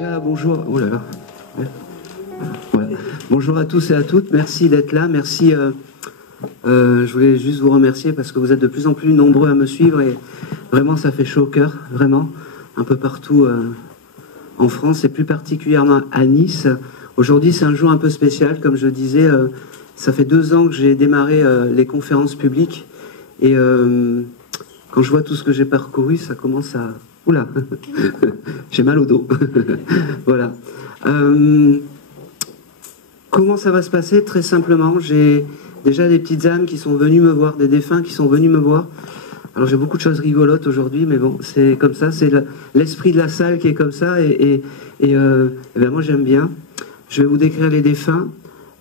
Déjà, bonjour. Oh là là. Ouais. Bonjour à tous et à toutes. Merci d'être là. Merci. Je voulais juste vous remercier parce que vous êtes de plus en plus nombreux à me suivre et vraiment, ça fait chaud au cœur. Vraiment. Un peu partout en France et plus particulièrement à Nice. Aujourd'hui, c'est un jour un peu spécial. Comme je disais, ça fait 2 ans que j'ai démarré les conférences publiques. Et quand je vois tout ce que j'ai parcouru, ça commence à... Oula, j'ai mal au dos. Voilà. Comment ça va se passer? Très simplement, j'ai déjà des petites âmes qui sont venues me voir, des défunts qui sont venus me voir. Alors j'ai beaucoup de choses rigolotes aujourd'hui, mais bon, c'est comme ça, c'est l'esprit de la salle qui est comme ça, et ben moi j'aime bien. Je vais vous décrire les défunts.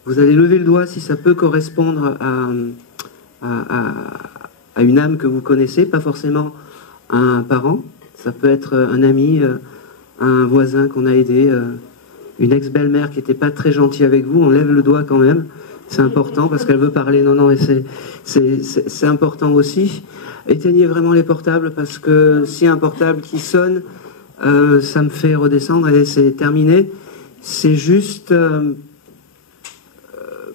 Vous allez lever le doigt si ça peut correspondre à une âme que vous connaissez, pas forcément un parent. Ça peut être un ami, un voisin qu'on a aidé, une ex-belle-mère qui n'était pas très gentille avec vous. On lève le doigt quand même. C'est important parce qu'elle veut parler. Non, mais c'est important aussi. Éteignez vraiment les portables parce que s'il y a un portable qui sonne, ça me fait redescendre et c'est terminé. C'est juste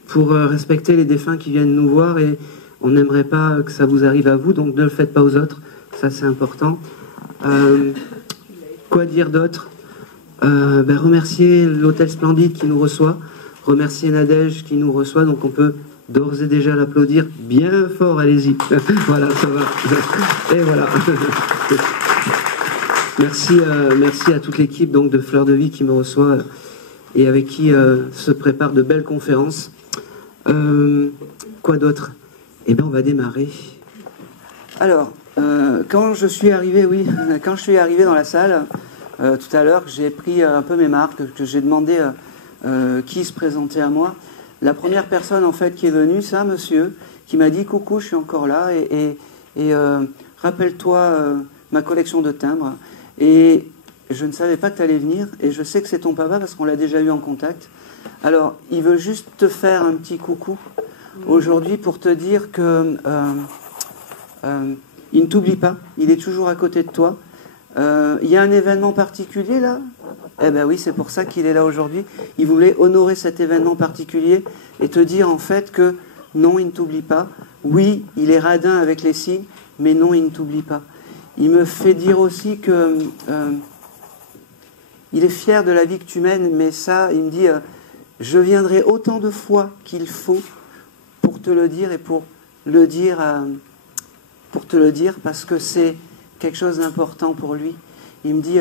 pour respecter les défunts qui viennent nous voir et on n'aimerait pas que ça vous arrive à vous, donc ne le faites pas aux autres. Ça, c'est important. Quoi dire d'autre? Remercier l'hôtel Splendide qui nous reçoit, remercier Nadège qui nous reçoit, donc on peut d'ores et déjà l'applaudir bien fort, allez-y. Voilà, ça va. Et voilà. Merci à toute l'équipe donc de Fleur de Vie qui me reçoit et avec qui se préparent de belles conférences. Quoi d'autre? Eh bien, on va démarrer. Alors, quand je suis arrivé dans la salle, tout à l'heure, j'ai pris un peu mes marques, que j'ai demandé qui se présentait à moi. La première personne, en fait, qui est venue, c'est un monsieur qui m'a dit « Coucou, je suis encore là, et rappelle-toi ma collection de timbres. » Et je ne savais pas que tu allais venir, et je sais que c'est ton papa parce qu'on l'a déjà eu en contact. Alors, il veut juste te faire un petit coucou aujourd'hui pour te dire que il ne t'oublie pas, il est toujours à côté de toi. Il y a un événement particulier là? Eh bien oui, c'est pour ça qu'il est là aujourd'hui. Il voulait honorer cet événement particulier et te dire en fait que non, il ne t'oublie pas. Oui, il est radin avec les signes, mais non, il ne t'oublie pas. Il me fait dire aussi que il est fier de la vie que tu mènes, mais ça, il me dit je viendrai autant de fois qu'il faut pour te le dire et pour te le dire parce que c'est quelque chose d'important pour lui. Il me dit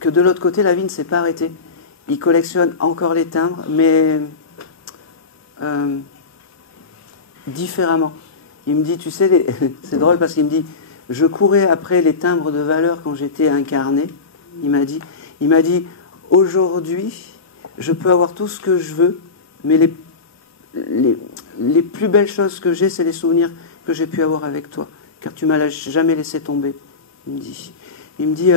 que de l'autre côté, la vie ne s'est pas arrêtée. Il collectionne encore les timbres, mais différemment. Il me dit, tu sais, c'est drôle parce qu'il me dit, je courais après les timbres de valeur quand j'étais incarné. Il m'a dit, aujourd'hui, je peux avoir tout ce que je veux, mais les plus belles choses que j'ai, c'est les souvenirs que j'ai pu avoir avec toi, car tu m'as jamais laissé tomber. Il me dit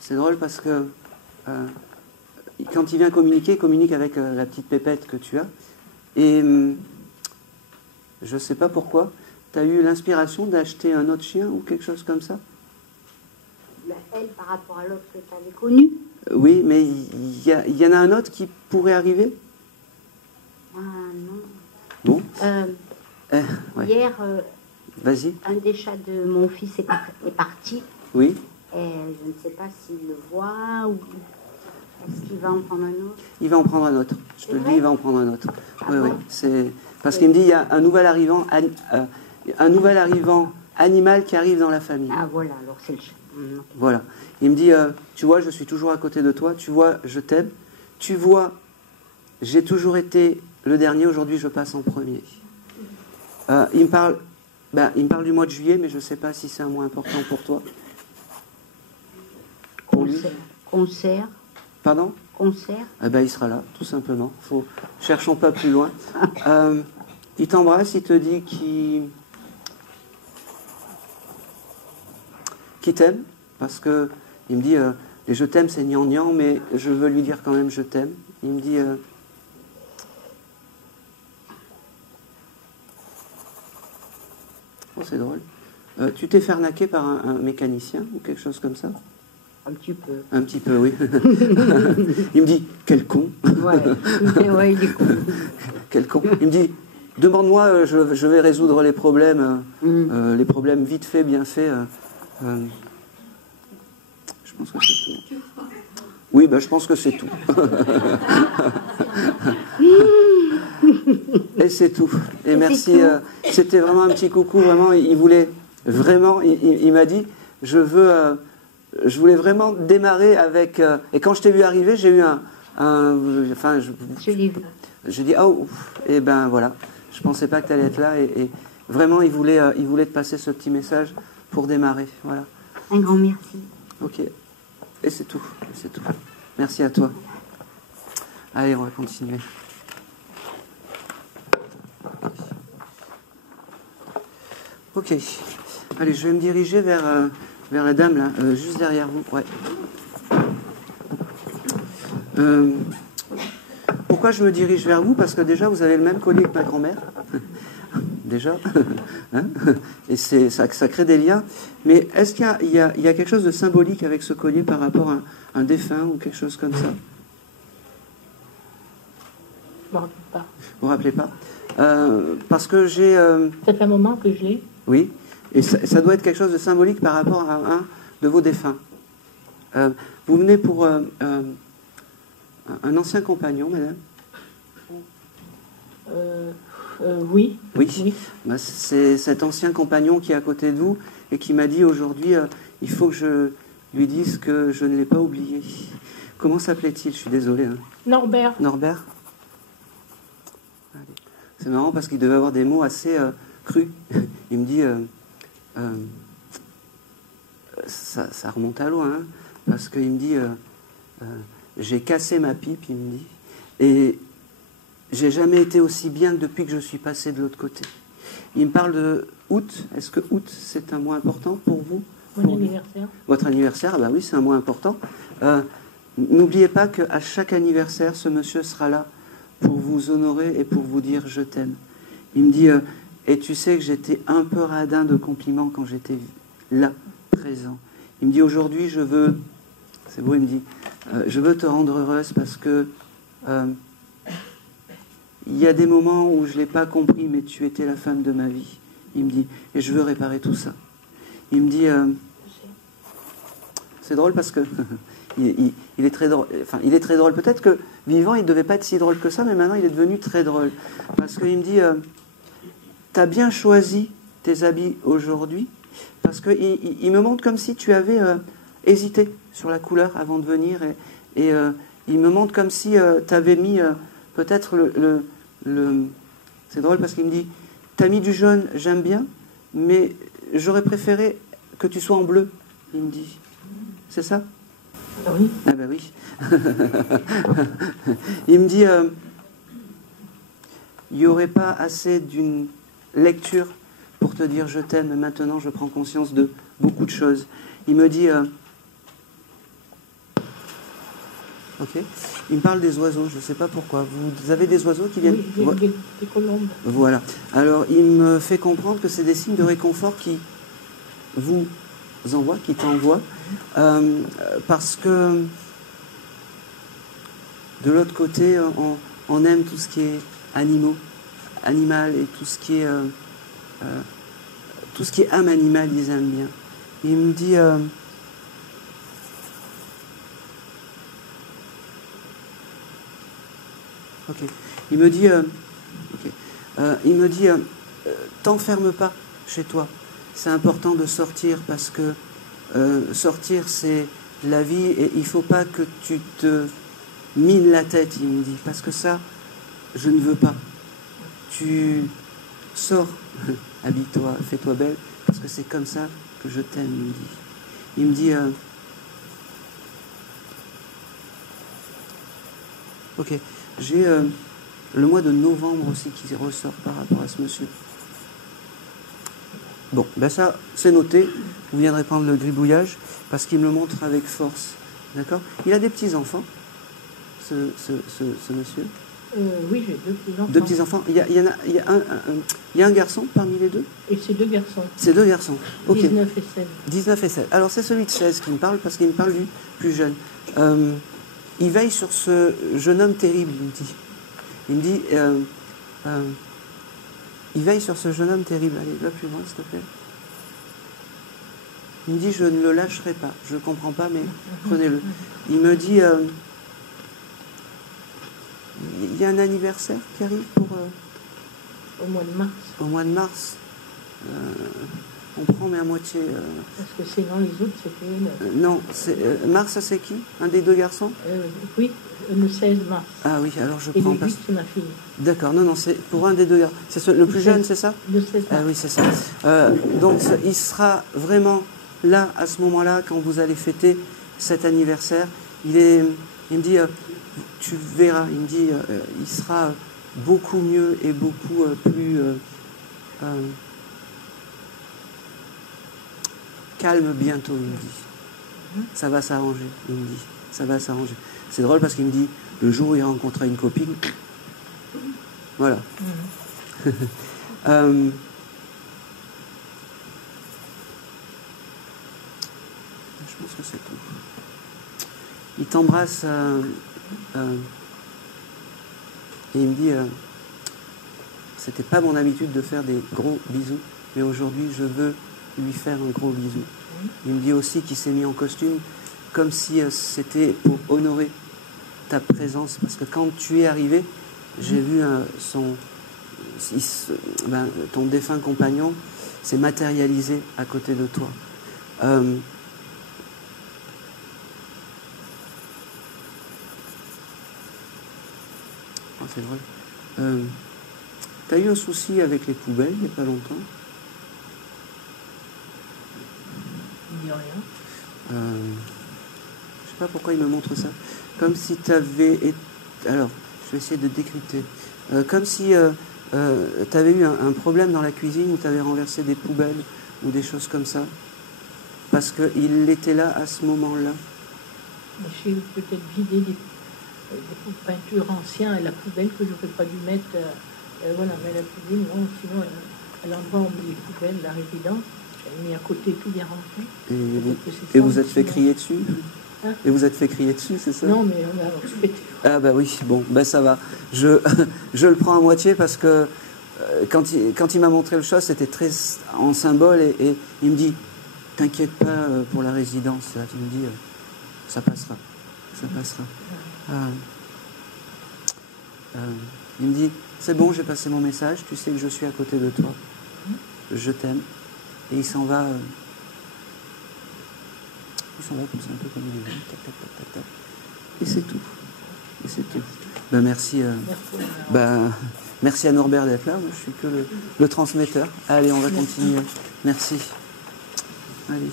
c'est drôle parce que quand il vient communiquer, il communique avec la petite pépette que tu as. Et je ne sais pas pourquoi, tu as eu l'inspiration d'acheter un autre chien ou quelque chose comme ça? Elle, par rapport à l'autre que tu avais connu. Oui, mais il y en a un autre qui pourrait arriver? Ah non. Non? Ouais. Hier, vas-y. un des chats de mon fils est parti. Oui. Et je ne sais pas s'il le voit ou est-ce qu'il va en prendre un autre. Il va en prendre un autre. Je te le dis, il va en prendre un autre. Ah oui, bon? oui. C'est parce qu'il me dit il y a un nouvel arrivant animal qui arrive dans la famille. Ah voilà, alors c'est le chat. Voilà. Il me dit tu vois, je suis toujours à côté de toi. Tu vois, je t'aime. Tu vois, j'ai toujours été le dernier. Aujourd'hui, je passe en premier. Il me parle du mois de juillet, mais je ne sais pas si c'est un mois important pour toi. Concert. Pardon? Concert. Eh ben, il sera là, tout simplement. Cherchons pas plus loin. Il t'embrasse, il te dit qu'il t'aime, parce que il me dit et je t'aime, c'est gnangnan, mais je veux lui dire quand même je t'aime. Il me dit c'est drôle. Tu t'es fait arnaquer par un mécanicien ou quelque chose comme ça? Un petit peu. Un petit peu, oui. Il me dit, quel con. Ouais, il est con. Quel con. Il me dit, demande-moi, je vais résoudre les problèmes vite faits, bien faits. Je pense que c'est tout. Oui, ben, je pense que c'est tout. Et c'est tout. Et merci. C'était vraiment un petit coucou. Vraiment, il voulait vraiment. Il m'a dit, je voulais vraiment démarrer avec. Et quand je t'ai vu arriver, j'ai eu j'ai dit, oh, et ben voilà. Je pensais pas que tu allais être là. Et vraiment, il voulait te passer ce petit message pour démarrer. Voilà. Un grand merci. Ok. Et c'est tout. C'est tout. Merci à toi. Allez, on va continuer. Ok. Allez, je vais me diriger vers la dame, là, juste derrière vous. Ouais. Pourquoi je me dirige vers vous? Parce que déjà, vous avez le même collier que ma grand-mère. Déjà. Hein, et ça crée des liens. Mais est-ce qu'il y a quelque chose de symbolique avec ce collier par rapport à un défunt ou quelque chose comme ça? Je ne me rappelle pas. Vous ne vous rappelez pas? Parce que j'ai... Ça fait un moment que je l'ai. Oui, et ça doit être quelque chose de symbolique par rapport à un de vos défunts. Vous venez pour un ancien compagnon, madame? Oui. Oui. Bah, c'est cet ancien compagnon qui est à côté de vous et qui m'a dit aujourd'hui, il faut que je lui dise que je ne l'ai pas oublié. Comment s'appelait-il? Je suis désolé. Hein. Norbert. Norbert? Allez. C'est marrant parce qu'il devait avoir des mots assez crus. Il me dit, ça remonte à loin, hein, parce qu'il me dit, j'ai cassé ma pipe, il me dit, et j'ai jamais été aussi bien que depuis que je suis passé de l'autre côté. Il me parle de août. Est-ce que août, c'est un mois important pour vous? Mon anniversaire. Votre anniversaire, bah oui, c'est un mois important. N'oubliez pas qu'à chaque anniversaire, ce monsieur sera là pour vous honorer et pour vous dire « je t'aime ». Il me dit et tu sais que j'étais un peu radin de compliments quand j'étais là, présent. Il me dit aujourd'hui, je veux, c'est beau, il me dit, je veux te rendre heureuse parce que il y a des moments où je ne l'ai pas compris, mais tu étais la femme de ma vie. Il me dit, et je veux réparer tout ça. Il me dit, c'est drôle parce que il est très drôle. Enfin, il est très drôle. Peut-être que vivant, il ne devait pas être si drôle que ça, mais maintenant, il est devenu très drôle. Parce qu'il me dit, tu as bien choisi tes habits aujourd'hui, parce qu'il me montre comme si tu avais hésité sur la couleur avant de venir, et il me montre comme si tu avais mis peut-être c'est drôle parce qu'il me dit, tu as mis du jaune, j'aime bien, mais j'aurais préféré que tu sois en bleu, il me dit. C'est ça? Oui. Ah ben oui. Il me dit, il n'y aurait pas assez d'une lecture pour te dire je t'aime, maintenant je prends conscience de beaucoup de choses. Il me dit, ok, il me parle des oiseaux, je ne sais pas pourquoi. Vous avez des oiseaux qui viennent? Oui, des colombes. Voilà. Alors, il me fait comprendre que c'est des signes de réconfort qui vous envoient, qui t'envoient, parce que de l'autre côté, on aime tout ce qui est animal et tout ce qui est âme animale, ils aiment bien. Il me dit ok. Il me dit t'enferme pas chez toi. C'est important de sortir parce que sortir c'est la vie et il faut pas que tu te mines la tête, il me dit, parce que ça, je ne veux pas. Tu sors, habille-toi, fais-toi belle, parce que c'est comme ça que je t'aime, il me dit. Il me dit ok, j'ai le mois de novembre aussi qui ressort par rapport à ce monsieur. Bon, ben ça, c'est noté. Vous viendrez prendre le gribouillage parce qu'il me le montre avec force. D'accord? Il a des petits-enfants, ce monsieur? Oui, j'ai 2 petits-enfants. 2 petits-enfants. Il y a un garçon parmi les deux? Et c'est 2 garçons. C'est 2 garçons. Ok. 19 et 16. 19 et 16. Alors c'est celui de 16 qui me parle parce qu'il me parle du plus jeune. Il veille sur ce jeune homme terrible, il me dit. Il me dit, il veille sur ce jeune homme terrible. Allez, va plus loin, s'il te plaît. Il me dit, je ne le lâcherai pas. Je ne comprends pas, mais prenez-le. Il me dit, il y a un anniversaire qui arrive pour... Au mois de mars. au mois de mars. On prend, mais à moitié... Parce que sinon, les autres, c'était... non, Mars, c'est qui? Un des 2 garçons? Oui, le 16 mars. Ah oui, alors je Et prends le pas... 8, c'est ma fille. D'accord, non, c'est pour un des 2 garçons. C'est le plus jeune, c'est ça? Le 16 Ah mars. oui, c'est ça. Donc, il sera vraiment là, à ce moment-là, quand vous allez fêter cet anniversaire. Il me dit, tu verras, il me dit, il sera beaucoup mieux et beaucoup plus calme bientôt, il me dit. Ça va s'arranger, il me dit. Ça va s'arranger. C'est drôle parce qu'il me dit, le jour où il rencontrera une copine, voilà. Je pense que c'est tout. Il t'embrasse et il me dit, c'était pas mon habitude de faire des gros bisous, mais aujourd'hui je veux lui faire un gros bisou. Il me dit aussi qu'il s'est mis en costume comme si c'était pour honorer ta présence, parce que quand tu es arrivé, j'ai vu ton défunt compagnon s'est matérialisé à côté de toi. C'est vrai. Tu as eu un souci avec les poubelles il n'y a pas longtemps? Il n'y a rien. Je ne sais pas pourquoi il me montre ça. Comme si tu avais... Alors, je vais essayer de décrypter. Comme si tu avais eu un problème dans la cuisine où tu avais renversé des poubelles ou des choses comme ça. Parce qu'il était là à ce moment-là. J'ai peut-être vidé des peintures anciennes à la poubelle que je n'aurais pas dû mettre. Voilà, mais la cuisine, non, sinon, à l'endroit où on met les poubelles, la résidence, j'ai mis à côté tout bien rangé. Et vous êtes fait crier dessus? Hein? Et vous êtes fait crier dessus, c'est ça? Non, mais on a respecté. Ah bah oui, bon, ben ça va. Je le prends à moitié parce que quand il m'a montré le chat, c'était très en symbole et il me dit, t'inquiète pas pour la résidence. Là, il me dit, ça passera. Ça passera. Il me dit, c'est bon, j'ai passé mon message, tu sais que je suis à côté de toi. Je t'aime. Et il s'en va. Il s'en va comme ça, un peu comme il est. Tac, tac, tac, tac, tac. Et c'est tout. Et c'est tout. Ben, merci. Merci à Norbert d'être là. Moi, je suis que le transmetteur. Allez, on va continuer. Merci. Allez.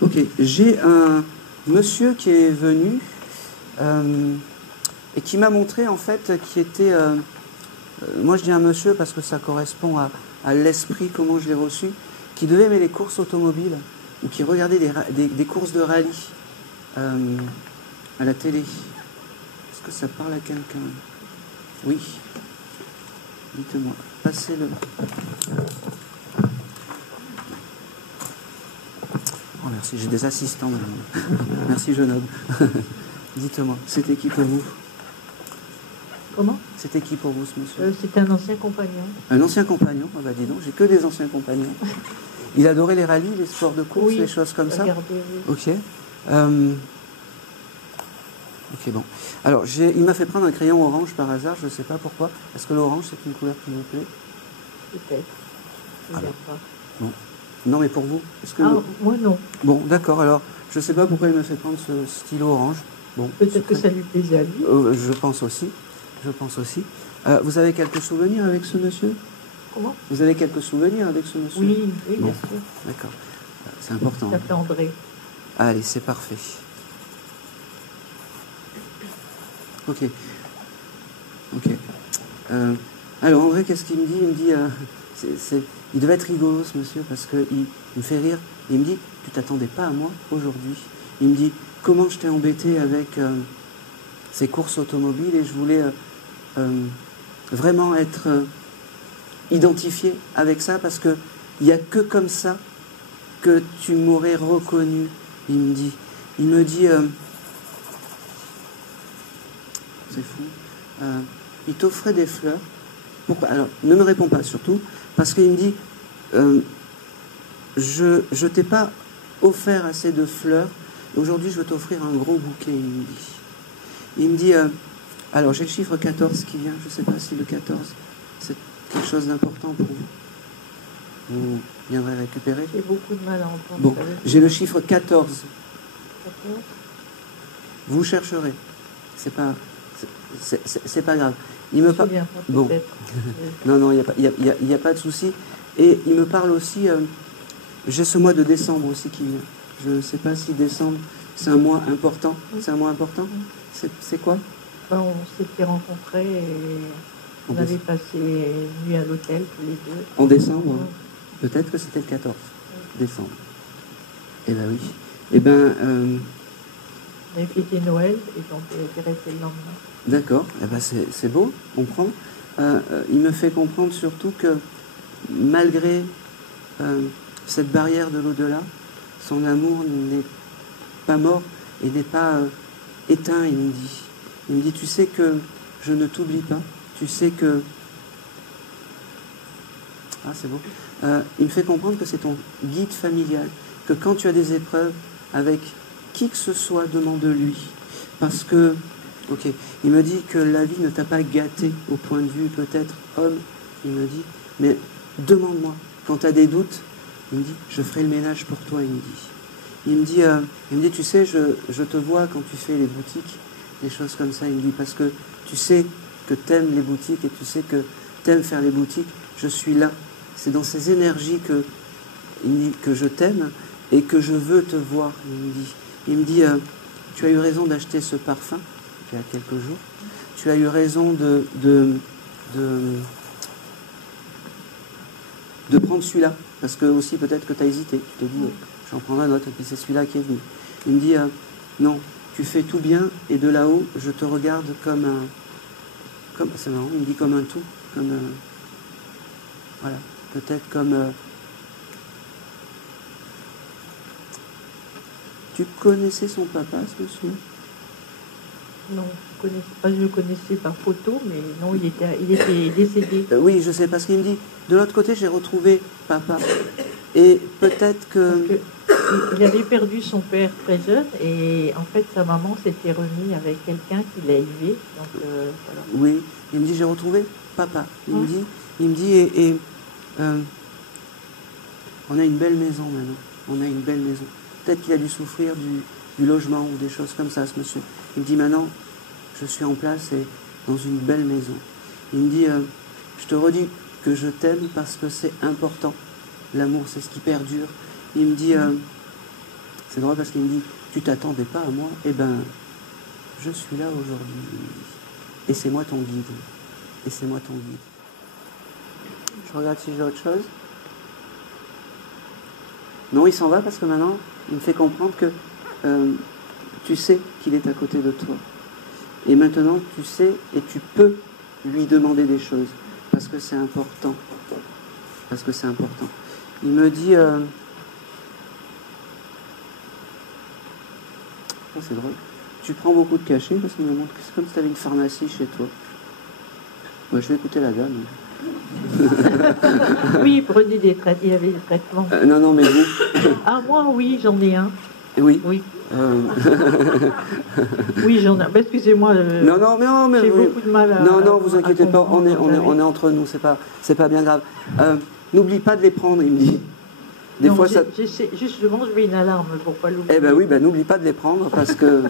Ok, j'ai un monsieur qui est venu et qui m'a montré en fait qui était... moi je dis un monsieur parce que ça correspond à l'esprit, comment je l'ai reçu, qui devait aimer les courses automobiles ou qui regardait des courses de rallye à la télé. Est-ce que ça parle à quelqu'un? Oui. Dites-moi. Passez-le. Oh, merci, j'ai des assistants maintenant. Merci, jeune homme. Dites-moi, c'était qui pour vous? Comment? C'était qui pour vous, ce monsieur? C'était un ancien compagnon. Un ancien compagnon? Ah bah dis donc, j'ai que des anciens compagnons. Il adorait les rallyes, les sports de course, oui, les choses comme ça? Regardez, oui. Ok. Ok, bon. Alors, il m'a fait prendre un crayon orange par hasard, je ne sais pas pourquoi. Est-ce que l'orange, c'est une couleur qui vous plaît? Peut-être. Je ne regarde pas. Bon. Non, mais pour vous? Est-ce que moi, non. Bon, d'accord. Alors, je ne sais pas pourquoi il m'a fait prendre ce stylo orange. Bon, peut-être que ça lui plaisait à lui. Je pense aussi. Je pense aussi. Vous avez quelques souvenirs avec ce monsieur? Comment? Vous avez quelques souvenirs avec ce monsieur? Oui, oui, bon. bien sûr. D'accord. C'est important. Il s'appelle André. Allez, c'est parfait. Ok. Ok. Alors, André, qu'est-ce qu'il me dit? Il me dit... il devait être rigolo, ce monsieur, parce qu'il me fait rire. Il me dit, tu t'attendais pas à moi aujourd'hui. Il me dit, comment je t'ai embêté avec ces courses automobiles et je voulais vraiment être identifié avec ça parce qu'il n'y a que comme ça que tu m'aurais reconnu, il me dit. Il me dit, c'est fou, il t'offrait des fleurs. Pourquoi? Alors, ne me réponds pas surtout, parce qu'il me dit, je t'ai pas offert assez de fleurs, aujourd'hui je veux t'offrir un gros bouquet, il me dit. Il me dit, alors j'ai le chiffre 14 qui vient, je ne sais pas si le 14, c'est quelque chose d'important pour vous. Vous viendrez récupérer. J'ai beaucoup de mal à entendre. Bon, j'ai le chiffre 14. 14. Vous chercherez. C'est pas grave. Il me parle. Bon. Non, il n'y a pas de souci. Et il me parle aussi. J'ai ce mois de décembre aussi qui vient. Je ne sais pas si décembre, c'est un mois important. C'est un mois important. C'est quoi? On s'était rencontrés et on avait passé une nuit à l'hôtel tous les deux. En décembre? Peut-être que c'était le 14 décembre. Eh bien oui. Eh bien... on avait fêté Noël et donc on était resté le lendemain. D'accord. Eh ben c'est beau, on prend. Il me fait comprendre surtout que malgré cette barrière de l'au-delà, son amour n'est pas mort et n'est pas éteint, il me dit. Il me dit, tu sais que je ne t'oublie pas. Tu sais que... Ah, c'est beau. Il me fait comprendre que c'est ton guide familial, que quand tu as des épreuves avec qui que ce soit, demande-lui. Parce que, ok, il me dit que la vie ne t'a pas gâté au point de vue peut-être homme, il me dit, mais demande-moi. Quand tu as des doutes, il me dit, je ferai le ménage pour toi, il me dit. Il me dit, tu sais, je te vois quand tu fais les boutiques, des choses comme ça, il me dit, parce que tu sais que tu aimes les boutiques et tu sais que tu aimes faire les boutiques, je suis là. C'est dans ces énergies que je t'aime et que je veux te voir, il me dit. Il me dit, tu as eu raison d'acheter ce parfum, il y a quelques jours. Tu as eu raison de prendre celui-là, parce que aussi peut-être que tu as hésité. Tu t'es dit, j'en prendrai un autre, et puis c'est celui-là qui est venu. Il me dit, non, tu fais tout bien, et de là-haut, je te regarde comme un... c'est marrant, il me dit comme un tout, comme... voilà, peut-être comme... Tu connaissais son papa, ce monsieur? Non, je le connaissais par photo, mais non, il était décédé. Oui, je sais, parce qu'il me dit, de l'autre côté, j'ai retrouvé papa. Et peut-être que... Il avait perdu son père très jeune, et en fait, sa maman s'était remise avec quelqu'un qui l'a élevé. Donc, voilà. Oui, il me dit, j'ai retrouvé papa. Il me dit, et on a une belle maison maintenant. On a une belle maison. Peut-être qu'il a dû souffrir du logement ou des choses comme ça, ce monsieur. Il me dit, maintenant, je suis en place et dans une belle maison. Il me dit, je te redis que je t'aime parce que c'est important. L'amour, c'est ce qui perdure. Il me dit, c'est drôle parce qu'il me dit, tu t'attendais pas à moi? Eh ben, je suis là aujourd'hui. Et c'est moi ton guide. Et c'est moi ton guide. Je regarde si j'ai autre chose. Non, il s'en va parce que maintenant, il me fait comprendre que tu sais qu'il est à côté de toi. Et maintenant, tu sais et tu peux lui demander des choses. Parce que c'est important. Parce que c'est important. Il me dit... Oh, c'est drôle. Tu prends beaucoup de cachets parce qu'il me montre que c'est comme si tu avais une pharmacie chez toi. Moi, je vais écouter la dame. Oui, il prenait il avait des traitements. Non, mais vous... Ah, moi, oui, j'en ai un. Oui. Oui. Oui, j'en ai. Excusez-moi. Non, mais j'ai beaucoup de mal à... Non, vous inquiétez pas, on est entre nous, c'est pas bien grave. N'oublie pas de les prendre, il me dit. Des fois, ça... Justement, je mets une alarme pour pas l'oublier. Eh ben oui, n'oublie pas de les prendre parce que...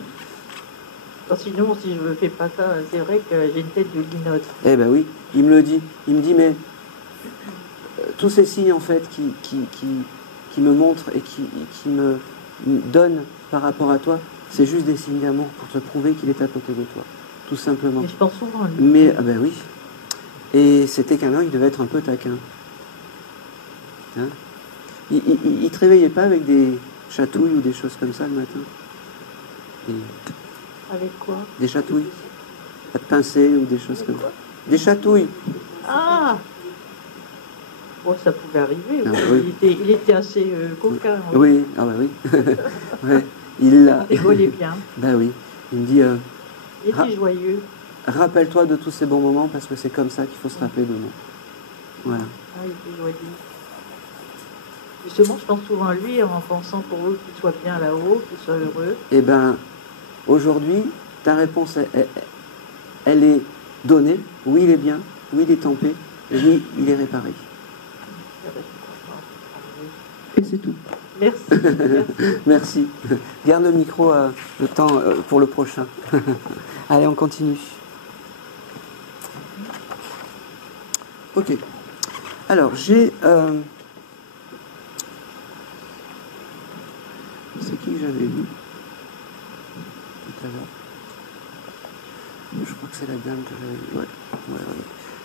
Sinon, si je ne fais pas ça, c'est vrai que j'ai une tête de linotte. Eh ben oui, il me le dit. Il me dit, mais tous ces signes, en fait, qui me montrent et qui me donnent par rapport à toi, c'est juste des signes d'amour pour te prouver qu'il est à côté de toi. Tout simplement. Mais je pense souvent à lui. Mais, ah ben oui. Et c'était quelqu'un qui devait être un peu taquin. Hein? Il ne te réveillait pas avec des chatouilles ou des choses comme ça le matin? Avec quoi? des chatouilles. Pas de pincée ou des choses comme ça. Des chatouilles. Ah! Bon, ça pouvait arriver. Ah, Oui. oui. Il était assez coquin. Oui, ah bah oui. Ouais, il l'a. Il rigolait bien. Ben oui. Il me dit, Il était joyeux. rappelle-toi de tous ces bons moments parce que c'est comme ça qu'il faut se rappeler de nous. Voilà. Ah, il était joyeux. Justement, je pense souvent à lui en pensant pour eux qu'il soit bien là-haut, qu'il soit heureux. Eh ben, aujourd'hui, ta réponse, elle est donnée. Oui, il est bien. Oui, il est tempé. Oui, il est réparé. Et c'est tout. Merci. Merci. Merci. Garde le micro le temps pour le prochain. Allez, on continue. Ok. Alors, j'ai... c'est qui que j'avais vu tout à l'heure? Je crois que c'est la dame que j'avais vue. Ouais.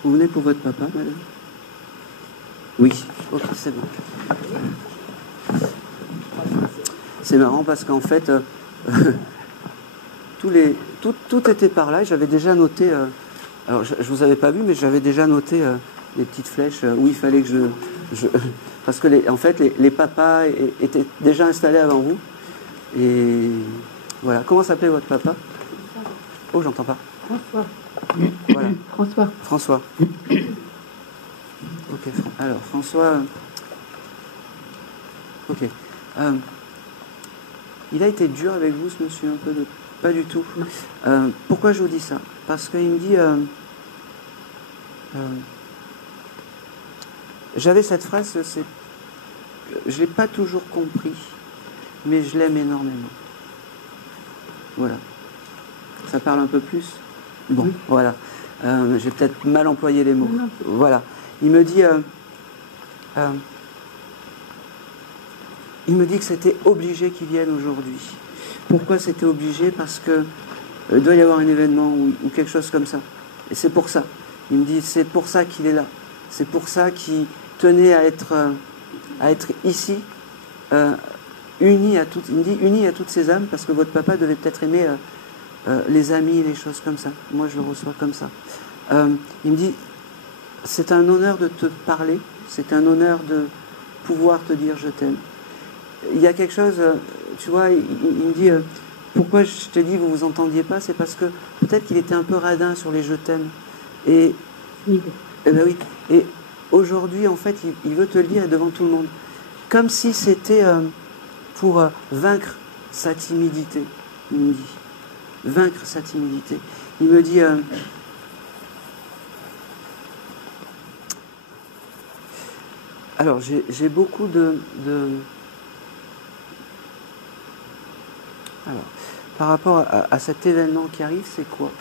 Vous venez pour votre papa, madame? Oui. Ok, c'est bon. C'est marrant parce qu'en fait, tout était par là. J'avais déjà noté... alors, je ne vous avais pas vu, mais j'avais déjà noté les petites flèches où il fallait que parce que, en fait, les papas étaient déjà installés avant vous. Et voilà. Comment s'appelait votre papa? Oh, j'entends pas. François. Voilà. François. Ok. Alors, François... Ok. Il a été dur avec vous, ce monsieur, un peu de... Pas du tout. Pourquoi je vous dis ça? Parce qu'il me dit... j'avais cette phrase, je ne l'ai pas toujours compris, mais je l'aime énormément. Voilà. Ça parle un peu plus? Bon, oui. Voilà. J'ai peut-être mal employé les mots. Non. Voilà. Il me dit... il me dit que c'était obligé qu'il vienne aujourd'hui. Pourquoi c'était obligé? Parce que il doit y avoir un événement ou quelque chose comme ça. Et c'est pour ça. Il me dit, c'est pour ça qu'il est là. C'est pour ça qu'il tenait à être ici, uni à toutes. Il me dit, uni à toutes ces âmes, parce que votre papa devait peut-être aimer les amis, les choses comme ça. Moi, je le reçois comme ça. Il me dit, c'est un honneur de te parler. C'est un honneur de pouvoir te dire je t'aime. Il y a quelque chose, tu vois, il me dit, pourquoi je t'ai dit vous vous entendiez pas? C'est parce que peut-être qu'il était un peu radin sur les je t'aime. Et ben oui. Et aujourd'hui, en fait, il veut te le dire devant tout le monde. Comme si c'était pour vaincre sa timidité, il me dit. Vaincre sa timidité. Il me dit... alors, j'ai beaucoup de... Alors, par rapport à cet événement qui arrive, c'est quoi?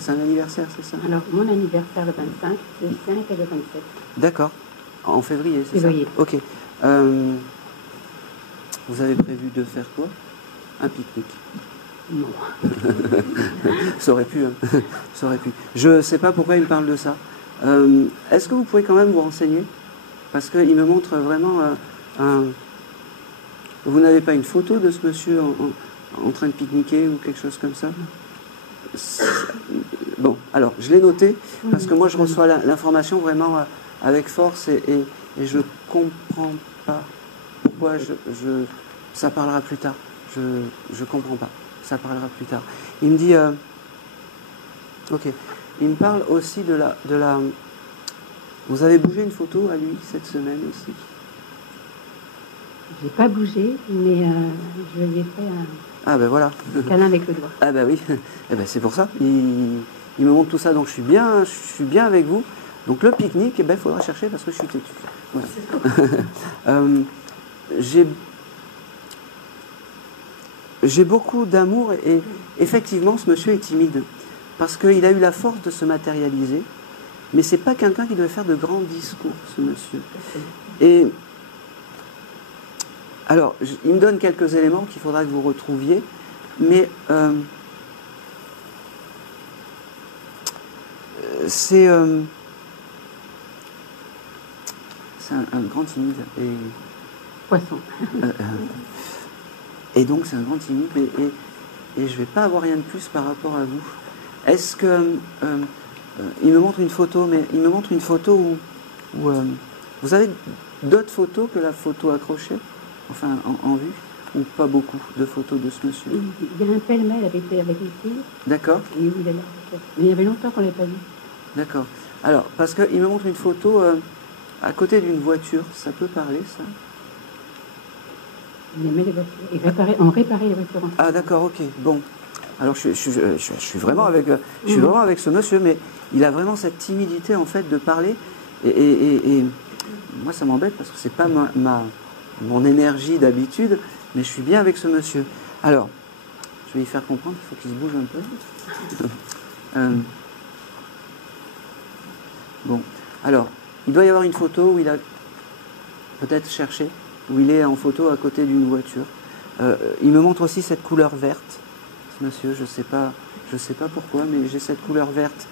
C'est un anniversaire, c'est ça? Alors, mon anniversaire le 25, le 5 et le 27. D'accord. En février, c'est ça? Ok. Vous avez prévu de faire quoi? Un pique-nique? Non. Ça aurait pu, hein. Ça aurait pu. Je ne sais pas pourquoi il me parle de ça. Est-ce que vous pouvez quand même vous renseigner? Parce qu'il me montre vraiment un... Vous n'avez pas une photo de ce monsieur en train de pique-niquer ou quelque chose comme ça? Bon, alors, je l'ai noté, parce que moi, je reçois l'information vraiment avec force et je comprends pas pourquoi ça parlera plus tard. Je comprends pas. Ça parlera plus tard. Il me dit... ok. Il me parle aussi de la... Vous avez bougé une photo à lui cette semaine aussi? J'ai pas bougé, mais je lui ai fait ah ben voilà. câlin avec le doigt. Ah ben oui. Eh ben c'est pour ça. Il me montre tout ça, donc je suis bien avec vous. Donc le pique-nique, eh ben, il faudra chercher parce que je suis têtu. Voilà. J'ai beaucoup d'amour et effectivement ce monsieur est timide parce qu'il a eu la force de se matérialiser, mais c'est pas quelqu'un qui devait faire de grands discours, ce monsieur. Et alors, il me donne quelques éléments qu'il faudra que vous retrouviez, mais c'est un grand timide. Poisson. Et donc, c'est un grand timide. et je ne vais pas avoir rien de plus par rapport à vous. Est-ce que... il me montre une photo, mais il me montre une photo où vous avez d'autres photos que la photo accrochée, enfin en vue, ou pas beaucoup de photos de ce monsieur? Il y a un pêle-mêle avec une fille. D'accord. Et où il a l'air de faire. Mais il y avait longtemps qu'on ne l'avait pas vu. D'accord. Alors, parce qu'il me montre une photo à côté d'une voiture, ça peut parler, ça? Il aimait les voitures. On réparait les voitures ensemble. Ah d'accord, ok, bon. Alors je suis vraiment avec ce monsieur, mais il a vraiment cette timidité en fait de parler, et moi ça m'embête parce que c'est pas mon énergie d'habitude, mais je suis bien avec ce monsieur. Alors, je vais lui faire comprendre qu'il faut qu'il se bouge un peu. Bon, alors, il doit y avoir une photo où il a peut-être cherché, où il est en photo à côté d'une voiture. Il me montre aussi cette couleur verte, ce monsieur, je sais pas pourquoi, mais j'ai cette couleur verte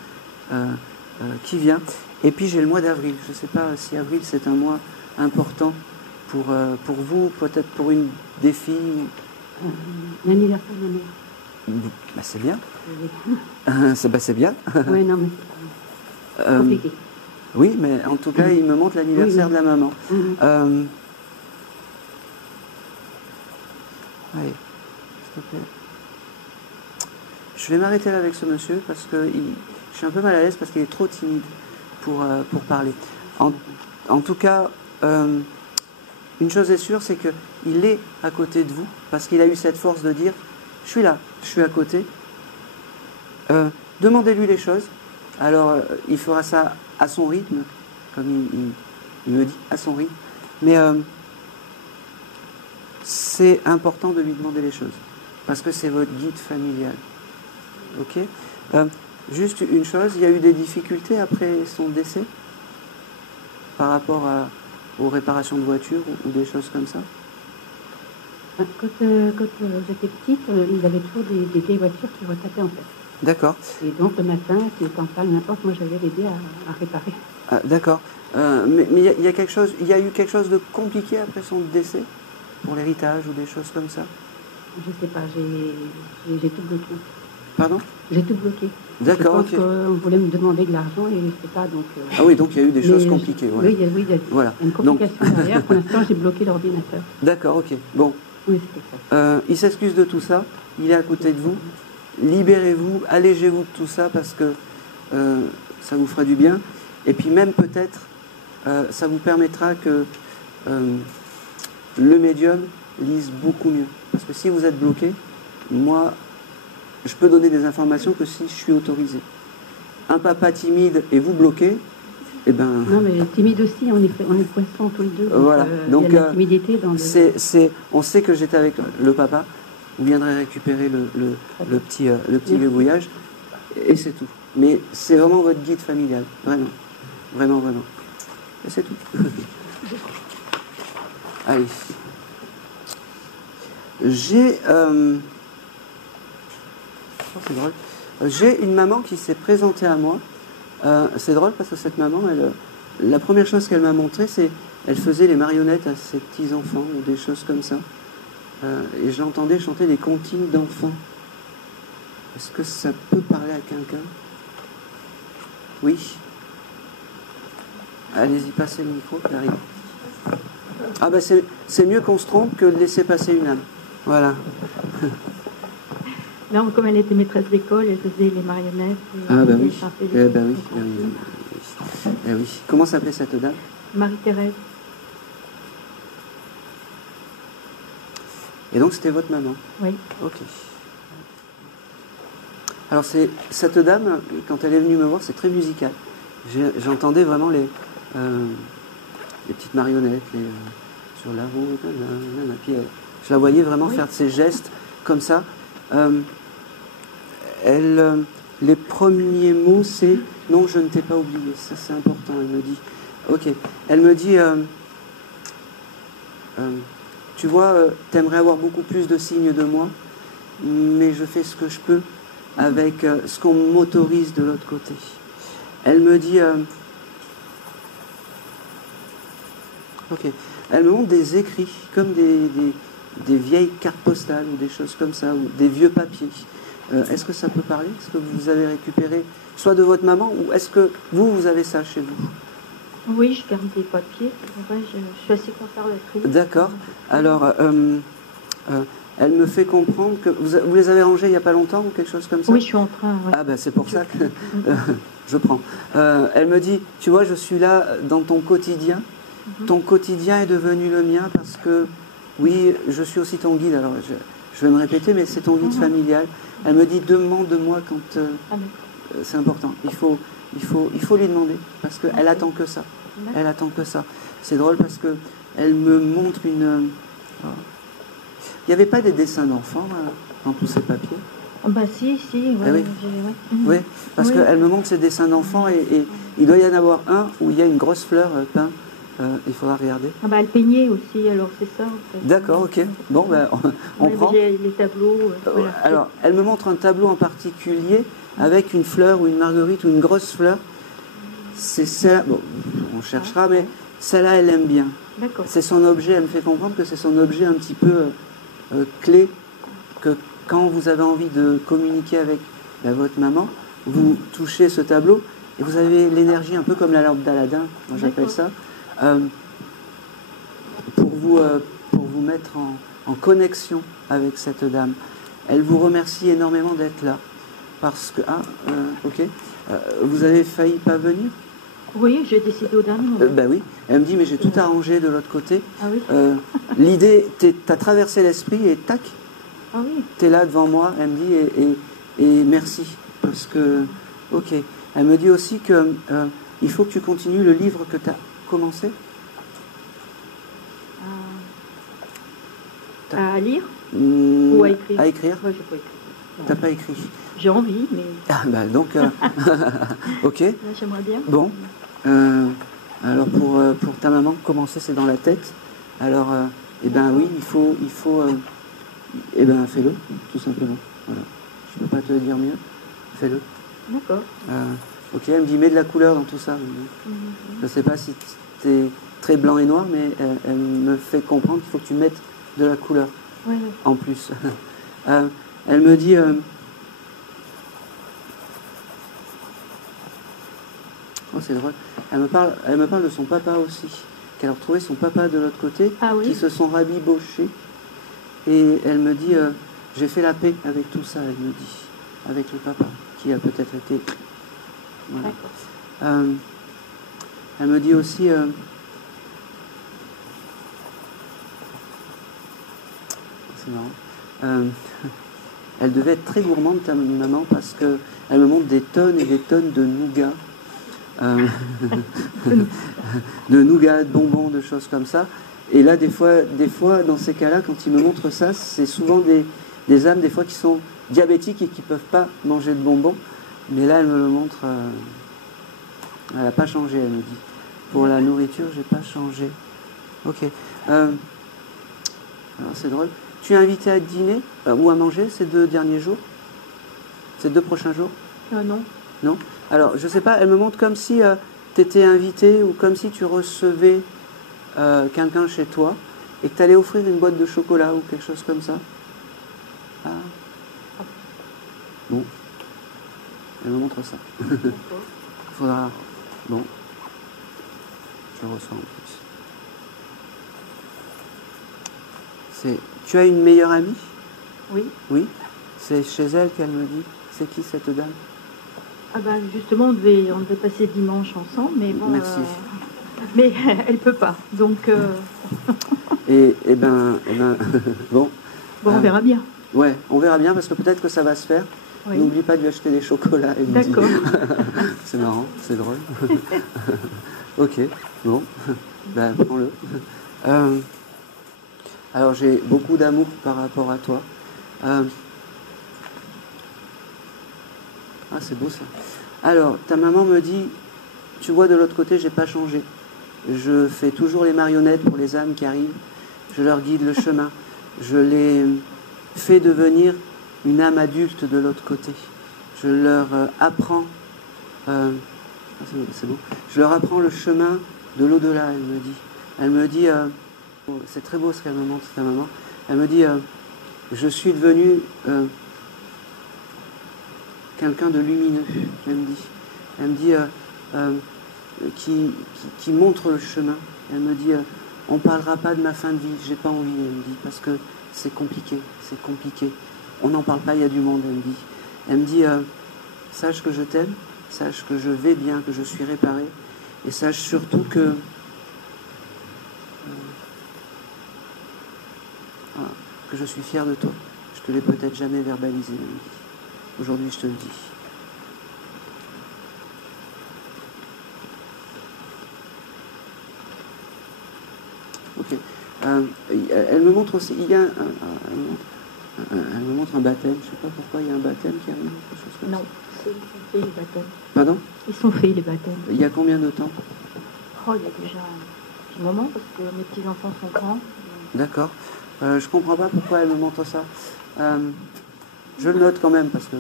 qui vient. Et puis j'ai le mois d'avril. Je ne sais pas si avril c'est un mois important pour vous, peut-être pour une des filles. L'anniversaire de ma mère. Bah, c'est bien. C'est bien. Oui, non, mais c'est compliqué. Oui, mais en tout cas, il me montre l'anniversaire de la maman. Allez, s'il te plaît. Je vais m'arrêter là avec ce monsieur parce que je suis un peu mal à l'aise parce qu'il est trop timide pour parler. En tout cas, une chose est sûre, c'est qu'il est à côté de vous parce qu'il a eu cette force de dire « je suis là, je suis à côté ». Demandez-lui les choses. Alors, il fera ça à son rythme, comme il me dit, à son rythme. Mais c'est important de lui demander les choses, parce que c'est votre guide familial. Ok ? Juste une chose, il y a eu des difficultés après son décès par rapport aux réparations de voitures ou des choses comme ça? Quand j'étais petite, ils avaient toujours des vieilles voitures qui retapaient en fait. D'accord. Et donc le matin, s'il était en panne, n'importe, moi j'allais l'aider à réparer. Ah, d'accord. Mais il y a eu quelque chose de compliqué après son décès, pour l'héritage ou des choses comme ça? Je sais pas, j'ai tout bloqué. Pardon? J'ai tout bloqué. D'accord, ok. Je pense qu'on voulait me demander de l'argent et je sais pas, donc... Ah oui, donc il y a eu des choses compliquées. Voilà. Oui, il y a voilà. une complication derrière. Pour l'instant, j'ai bloqué l'ordinateur. D'accord, ok. Bon. Oui, c'était ça. Il s'excuse de tout ça, il est à côté de vous. Libérez-vous, allégez-vous de tout ça parce que ça vous fera du bien. Et puis même peut-être, ça vous permettra que le médium lise beaucoup mieux. Parce que si vous êtes bloqué, moi, je peux donner des informations que si je suis autorisé. Un papa timide et vous bloqué, eh ben... Non, mais timide aussi, on est poissons tous les deux. Voilà. Donc, il y a de la timidité dans le... on sait que j'étais avec le papa. Vous viendrez récupérer le petit gribouillage et c'est tout. Mais c'est vraiment votre guide familial, vraiment. Vraiment, vraiment. Et c'est tout. Allez. C'est drôle. J'ai une maman qui s'est présentée à moi. C'est drôle parce que cette maman, la première chose qu'elle m'a montré, c'est elle faisait les marionnettes à ses petits-enfants ou des choses comme ça. Et je l'entendais chanter des comptines d'enfants. Est-ce que ça peut parler à quelqu'un? Oui. Allez-y, passez le micro, j'arrive. Ah ben c'est mieux qu'on se trompe que de laisser passer une âme. Voilà. Non, comme elle était maîtresse d'école, elle faisait les marionnettes. Ah ben oui. Eh oui. Comment s'appelait cette dame? Marie-Thérèse. Et donc c'était votre maman? Oui. Ok. Alors cette dame, quand elle est venue me voir, c'est très musical. J'entendais vraiment les petites marionnettes sur la route. Puis je la voyais vraiment faire de ces gestes comme ça. Les premiers mots, c'est « Non, je ne t'ai pas oublié ». Ça, c'est important. Elle me dit « Ok ». Elle me dit tu vois, t'aimerais avoir beaucoup plus de signes de moi, mais je fais ce que je peux avec ce qu'on m'autorise de l'autre côté. Elle me dit... ok. Elle me montre des écrits, comme des vieilles cartes postales ou des choses comme ça, ou des vieux papiers. Est-ce que ça peut parler? Est-ce que vous avez récupéré soit de votre maman, ou est-ce que vous avez ça chez vous? Oui, je garde des papiers. Ouais, je suis assez conservatrice. D'accord. Alors, elle me fait comprendre que vous les avez rangés il n'y a pas longtemps ou quelque chose comme ça? Oui, je suis en train. Ouais. Ah ben c'est pour ça que je prends. Elle me dit, tu vois, je suis là dans ton quotidien. Ton quotidien est devenu le mien parce que, oui, je suis aussi ton guide. Alors, je vais me répéter, mais c'est ton guide familial. Elle me dit, demande-moi quand... c'est important. Il faut lui demander parce qu'elle attend que ça. Elle attend que ça. C'est drôle parce que elle me montre une... Il n'y avait pas des dessins d'enfants dans tous ces papiers? Bah si, ouais, ah, oui. Oui, parce qu'elle me montre ces dessins d'enfants et il doit y en avoir un où il y a une grosse fleur peinte. Il faudra regarder. Ah bah elle peignait aussi, alors c'est ça. En fait. D'accord, ok. Bon, ben, on prend. Les tableaux. Voilà. Alors, elle me montre un tableau en particulier avec une fleur ou une marguerite ou une grosse fleur. C'est celle-là. Bon, on cherchera, mais celle-là, elle aime bien. D'accord. C'est son objet. Elle me fait comprendre que c'est son objet un petit peu clé, que quand vous avez envie de communiquer avec votre maman, vous touchez ce tableau et vous avez l'énergie un peu comme la lampe d'Aladin, moi j'appelle ça, pour vous mettre en connexion avec cette dame. Elle vous remercie énormément d'être là parce que vous avez failli pas venir. Oui, j'ai décidé au dernier moment. Ben oui, elle me dit mais j'ai tout arrangé de l'autre côté. Ah oui. L'idée, t'as traversé l'esprit et tac, ah oui. t'es là devant moi. Elle me dit et merci parce que ok. Elle me dit aussi que il faut que tu continues le livre que tu as commencé. À lire ou à écrire? À écrire. Ouais, j'ai pas écrit. T'as pas écrit. J'ai envie, mais. Ah bah donc ok. Là, j'aimerais bien. Bon. Alors pour ta maman, commencer c'est dans la tête. Alors eh ben oui, il faut eh ben fais-le tout simplement. Voilà. Je peux pas te dire mieux. Fais-le. D'accord. Ok, elle me dit mets de la couleur dans tout ça. Je ne sais pas si tu es très blanc et noir, mais elle me fait comprendre qu'il faut que tu mettes de la couleur en plus. Elle me dit oh c'est drôle. Elle me parle de son papa aussi, qu'elle a retrouvé son papa de l'autre côté, qui se sont rabibochés. Et elle me dit j'ai fait la paix avec tout ça, elle me dit, avec le papa, qui a peut-être été... Voilà. Elle me dit aussi c'est marrant, elle devait être très gourmande ta maman parce que elle me montre des tonnes et des tonnes de nougat, de nougat, de bonbons, de choses comme ça. Et là des fois dans ces cas-là, quand il me montre ça, c'est souvent des âmes des fois qui sont diabétiques et qui ne peuvent pas manger de bonbons. Mais là, elle me le montre. Elle n'a pas changé, elle me dit. Pour la nourriture, j'ai pas changé. Ok. Alors, c'est drôle. Tu es invité à dîner ou à manger ces 2 derniers jours? Ces 2 prochains jours? Non. Non? Alors, je sais pas, elle me montre comme si tu étais invité ou comme si tu recevais quelqu'un chez toi et que tu allais offrir une boîte de chocolat ou quelque chose comme ça. Ah. Bon. Elle me montre ça. Il faudra... Bon. Je ressens en plus. Tu as une meilleure amie? Oui. Oui. C'est chez elle qu'elle me dit. C'est qui cette dame? Ah bah justement, on devait passer dimanche ensemble, mais bon... Merci. Mais elle peut pas, donc... Et ben bon. Bon, on verra bien. Ouais, on verra bien parce que peut-être que ça va se faire. Oui. N'oublie pas de lui acheter des chocolats. D'accord. C'est marrant, c'est drôle. Ok, bon, ben prends-le. Alors j'ai beaucoup d'amour par rapport à toi. Ah, c'est beau ça. Alors, ta maman me dit, tu vois de l'autre côté, j'ai pas changé. Je fais toujours les marionnettes pour les âmes qui arrivent. Je leur guide le chemin. Je les fais devenir une âme adulte de l'autre côté. Je leur apprends, c'est beau. Je leur apprends le chemin de l'au-delà, elle me dit. Elle me dit, c'est très beau ce qu'elle me montre, ta maman. Elle me dit, je suis devenu quelqu'un de lumineux, elle me dit qui montre le chemin. Elle me dit, on ne parlera pas de ma fin de vie, j'ai pas envie, elle me dit, parce que c'est compliqué. On n'en parle pas, il y a du monde, elle me dit. Elle me dit, sache que je t'aime, sache que je vais bien, que je suis réparé, et sache surtout que je suis fier de toi. Je te l'ai peut-être jamais verbalisé, elle me dit. Aujourd'hui, je te le dis. Ok. Elle me montre aussi, il y a elle me montre un baptême. Je ne sais pas pourquoi il y a un baptême qui arrive. Quelque chose comme non, ça. ils sont faits les baptêmes. Pardon? Ils sont faits les baptêmes. Il y a combien de temps? Oh, il y a déjà un petit moment parce que mes petits-enfants sont grands. D'accord. Je ne comprends pas pourquoi elle me montre ça. Je le note quand même parce que...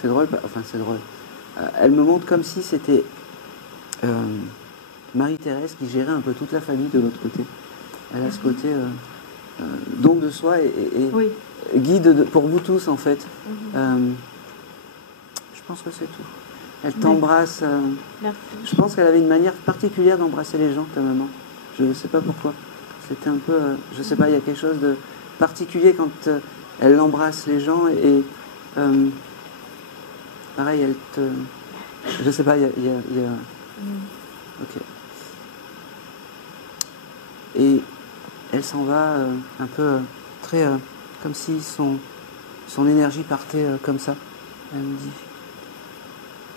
C'est drôle, enfin c'est drôle. Elle me montre comme si c'était Marie-Thérèse qui gérait un peu toute la famille de l'autre côté. Elle a ce côté don de soi et oui. Guide pour vous tous en fait. Je pense que c'est tout. Elle t'embrasse. Je pense qu'elle avait une manière particulière d'embrasser les gens, ta maman. Je ne sais pas pourquoi. C'était un peu... je ne sais pas, il y a quelque chose de particulier quand elle embrasse les gens et... pareil, elle te... Je sais pas, il y a... Ok. Et elle s'en va un peu très... comme si son énergie partait comme ça. Elle me dit...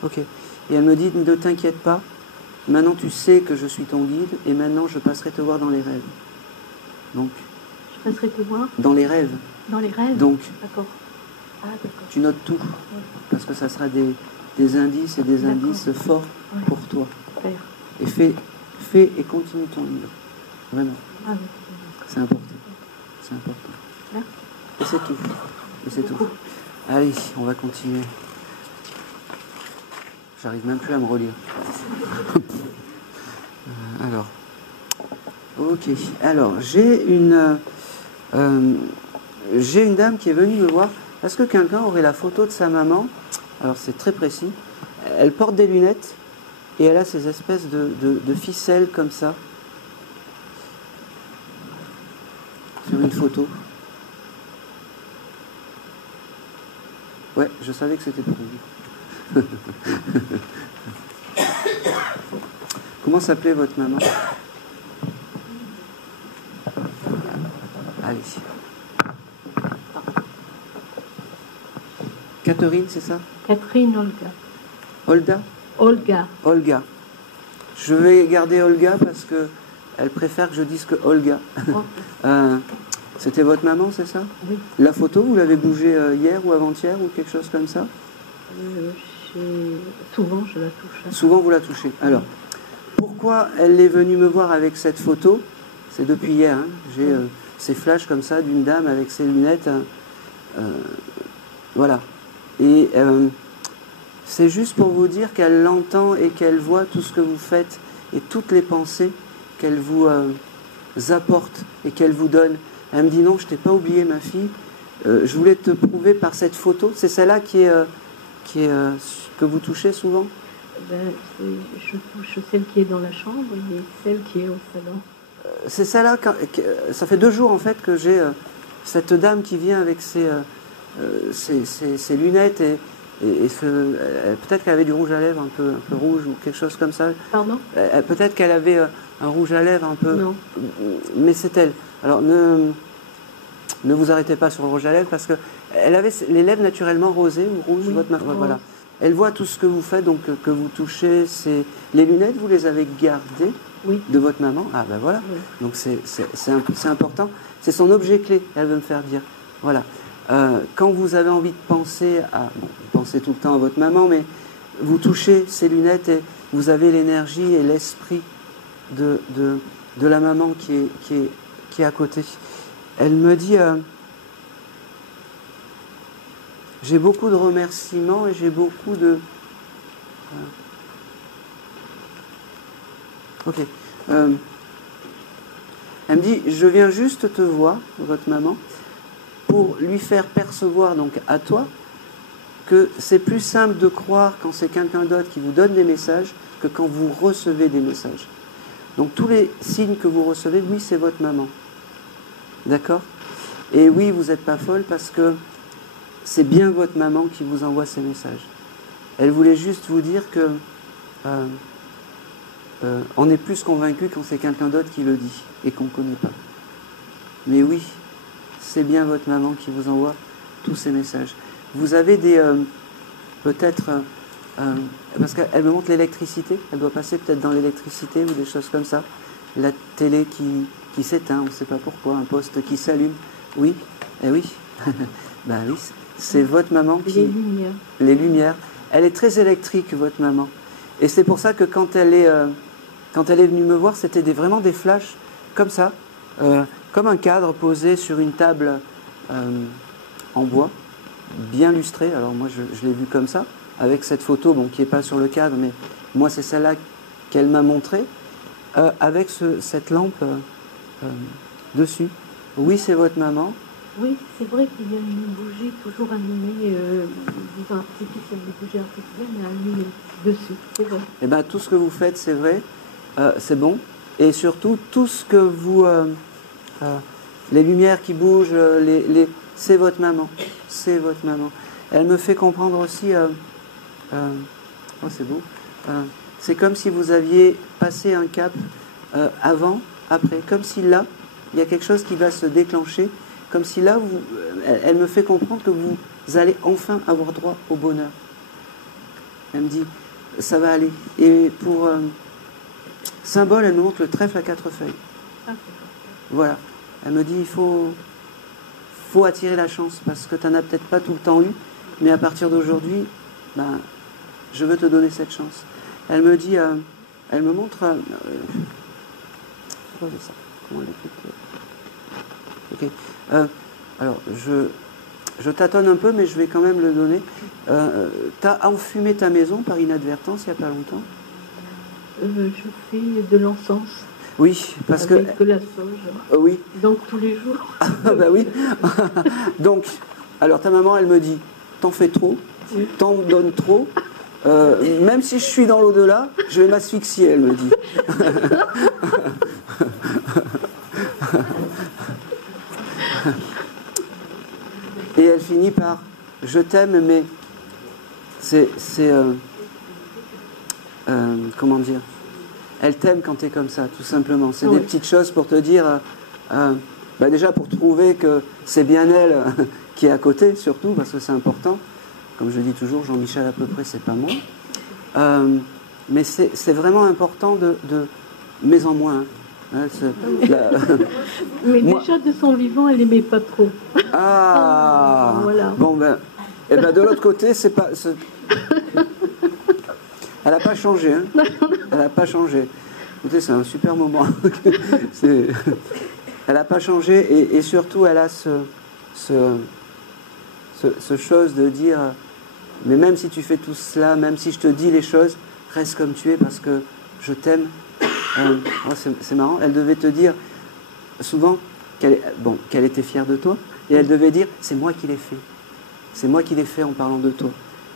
Ok. Et elle me dit, ne t'inquiète pas, maintenant tu sais que je suis ton guide et maintenant je passerai te voir dans les rêves. Donc... Je passerai te voir? Dans les rêves. Dans les rêves? Donc... D'accord. Ah, d'accord. Tu notes tout. Parce que ça sera des indices et des indices forts pour toi. Super. Et fais et continue ton livre. Vraiment. Ah, oui. C'est important. C'est important. Merci. Et c'est tout. Et c'est tout. Allez, on va continuer. J'arrive même plus à me relire. Alors. Ok. Alors, j'ai une dame qui est venue me voir parce que quelqu'un aurait la photo de sa maman. Alors, c'est très précis. Elle porte des lunettes et elle a ces espèces de ficelles comme ça sur une photo. Ouais, je savais que c'était pour vous. Comment s'appelait votre maman? Allez. Catherine, c'est ça? Catherine Olga. Olga? Olga. Olga. Je vais garder Olga parce que elle préfère que je dise que Olga. Oh. C'était votre maman, c'est ça? Oui. La photo, vous l'avez bougée hier ou avant-hier ou quelque chose comme ça? Souvent, je la touche. Souvent, vous la touchez. Alors, pourquoi elle est venue me voir avec cette photo? C'est depuis hier. Hein. J'ai ces flashs comme ça d'une dame avec ses lunettes. Voilà. Et c'est juste pour vous dire qu'elle l'entend et qu'elle voit tout ce que vous faites et toutes les pensées qu'elle vous apporte et qu'elle vous donne. Elle me dit non, je t'ai pas oublié ma fille. Je voulais te prouver par cette photo. C'est celle-là que vous touchez souvent? Je touche celle qui est dans la chambre et celle qui est au salon. C'est celle-là, ça fait 2 jours en fait que j'ai cette dame qui vient avec ses lunettes et peut-être qu'elle avait du rouge à lèvres un peu rouge ou quelque chose comme ça. Pardon? Peut-être qu'elle avait un rouge à lèvres un peu... Non. Mais c'est elle. Alors ne vous arrêtez pas sur le rouge à lèvres parce qu'elle avait les lèvres naturellement rosées ou rouges. Oui. Voilà. Elle voit tout ce que vous faites, donc que vous touchez. Les lunettes, vous les avez gardées? Oui. De votre maman? Ah ben voilà. Oui. Donc c'est important. C'est son objet clé, elle veut me faire dire. Voilà. Quand vous avez envie de penser à... Bon, vous pensez tout le temps à votre maman, mais vous touchez ces lunettes et vous avez l'énergie et l'esprit de la maman qui est à côté. Elle me dit... j'ai beaucoup de remerciements et j'ai beaucoup de... Ok. Elle me dit, je viens juste te voir, votre maman, pour lui faire percevoir, donc à toi, que c'est plus simple de croire quand c'est quelqu'un d'autre qui vous donne des messages que quand vous recevez des messages. Donc tous les signes que vous recevez, oui, c'est votre maman. D'accord? Et oui, vous n'êtes pas folle parce que c'est bien votre maman qui vous envoie ces messages. Elle voulait juste vous dire que on est plus convaincu quand c'est quelqu'un d'autre qui le dit et qu'on ne connaît pas. Mais oui, c'est bien votre maman qui vous envoie tous ces messages. Vous avez des... peut-être... parce qu'elle me montre l'électricité, elle doit passer peut-être dans l'électricité ou des choses comme ça. La télé qui s'éteint, on ne sait pas pourquoi, un poste qui s'allume. Oui, eh oui. Ben oui, c'est votre maman qui... Les lumières. Les lumières. Elle est très électrique, votre maman. Et c'est pour ça que quand elle est venue me voir, c'était vraiment des flashs comme ça, comme un cadre posé sur une table en bois, bien lustrée. Alors moi, je l'ai vu comme ça, avec cette photo, bon, qui n'est pas sur le cadre, mais moi, c'est celle-là qu'elle m'a montrée, avec cette lampe dessus. Oui, c'est votre maman. Oui, c'est vrai qu'il y a une bougie toujours allumée, disons artificielle, des bougies artificielles, mais allumées dessus, c'est vrai. Eh bien, tout ce que vous faites, c'est vrai, c'est bon. Et surtout, tout ce que vous... les lumières qui bougent, c'est votre maman. C'est votre maman. Elle me fait comprendre aussi... oh, c'est beau. C'est comme si vous aviez passé un cap avant, après. Comme si là, il y a quelque chose qui va se déclencher. Comme si là, elle me fait comprendre que vous allez enfin avoir droit au bonheur. Elle me dit, ça va aller. Et pour symbole, elle me montre le trèfle à 4 feuilles. Voilà. Elle me dit, il faut attirer la chance, parce que tu n'en as peut-être pas tout le temps eu, mais à partir d'aujourd'hui, ben, je veux te donner cette chance. Elle me dit, elle me montre... c'est quoi ça? Comment elle écoute? Ok. Alors, je tâtonne un peu, mais je vais quand même le donner. Tu as enfumé ta maison par inadvertance il n'y a pas longtemps? Je fais de l'encens. Oui, parce avec de la sauge. Oui. Donc tous les jours. Ben oui. Donc, alors ta maman, elle me dit, t'en fais trop, Oui. t'en donnes trop. Même si je suis dans l'au-delà, je vais m'asphyxier, elle me dit. Et elle finit par « Je t'aime, mais c'est comment dire? Elle t'aime quand tu es comme ça, tout simplement. C'est Oui. des petites choses pour te dire, bah déjà pour trouver que c'est bien elle qui est à côté, surtout, parce que c'est important. Comme je dis toujours, Jean-Michel à peu près, c'est pas moi. Mais c'est vraiment important de mais en moins. Hein, Mais Moi- déjà de son vivant, elle n'aimait pas trop. Ah Voilà. Bon ben, et ben de l'autre côté, elle n'a pas changé, hein. Elle n'a pas changé. Écoutez, c'est un super moment. Elle n'a pas changé et surtout, elle a ce chose de dire, mais même si tu fais tout cela, même si je te dis les choses, reste comme tu es parce que je t'aime. C'est marrant, elle devait te dire souvent qu'elle était fière de toi et elle devait dire, c'est moi qui l'ai fait. C'est moi qui l'ai fait en parlant de toi.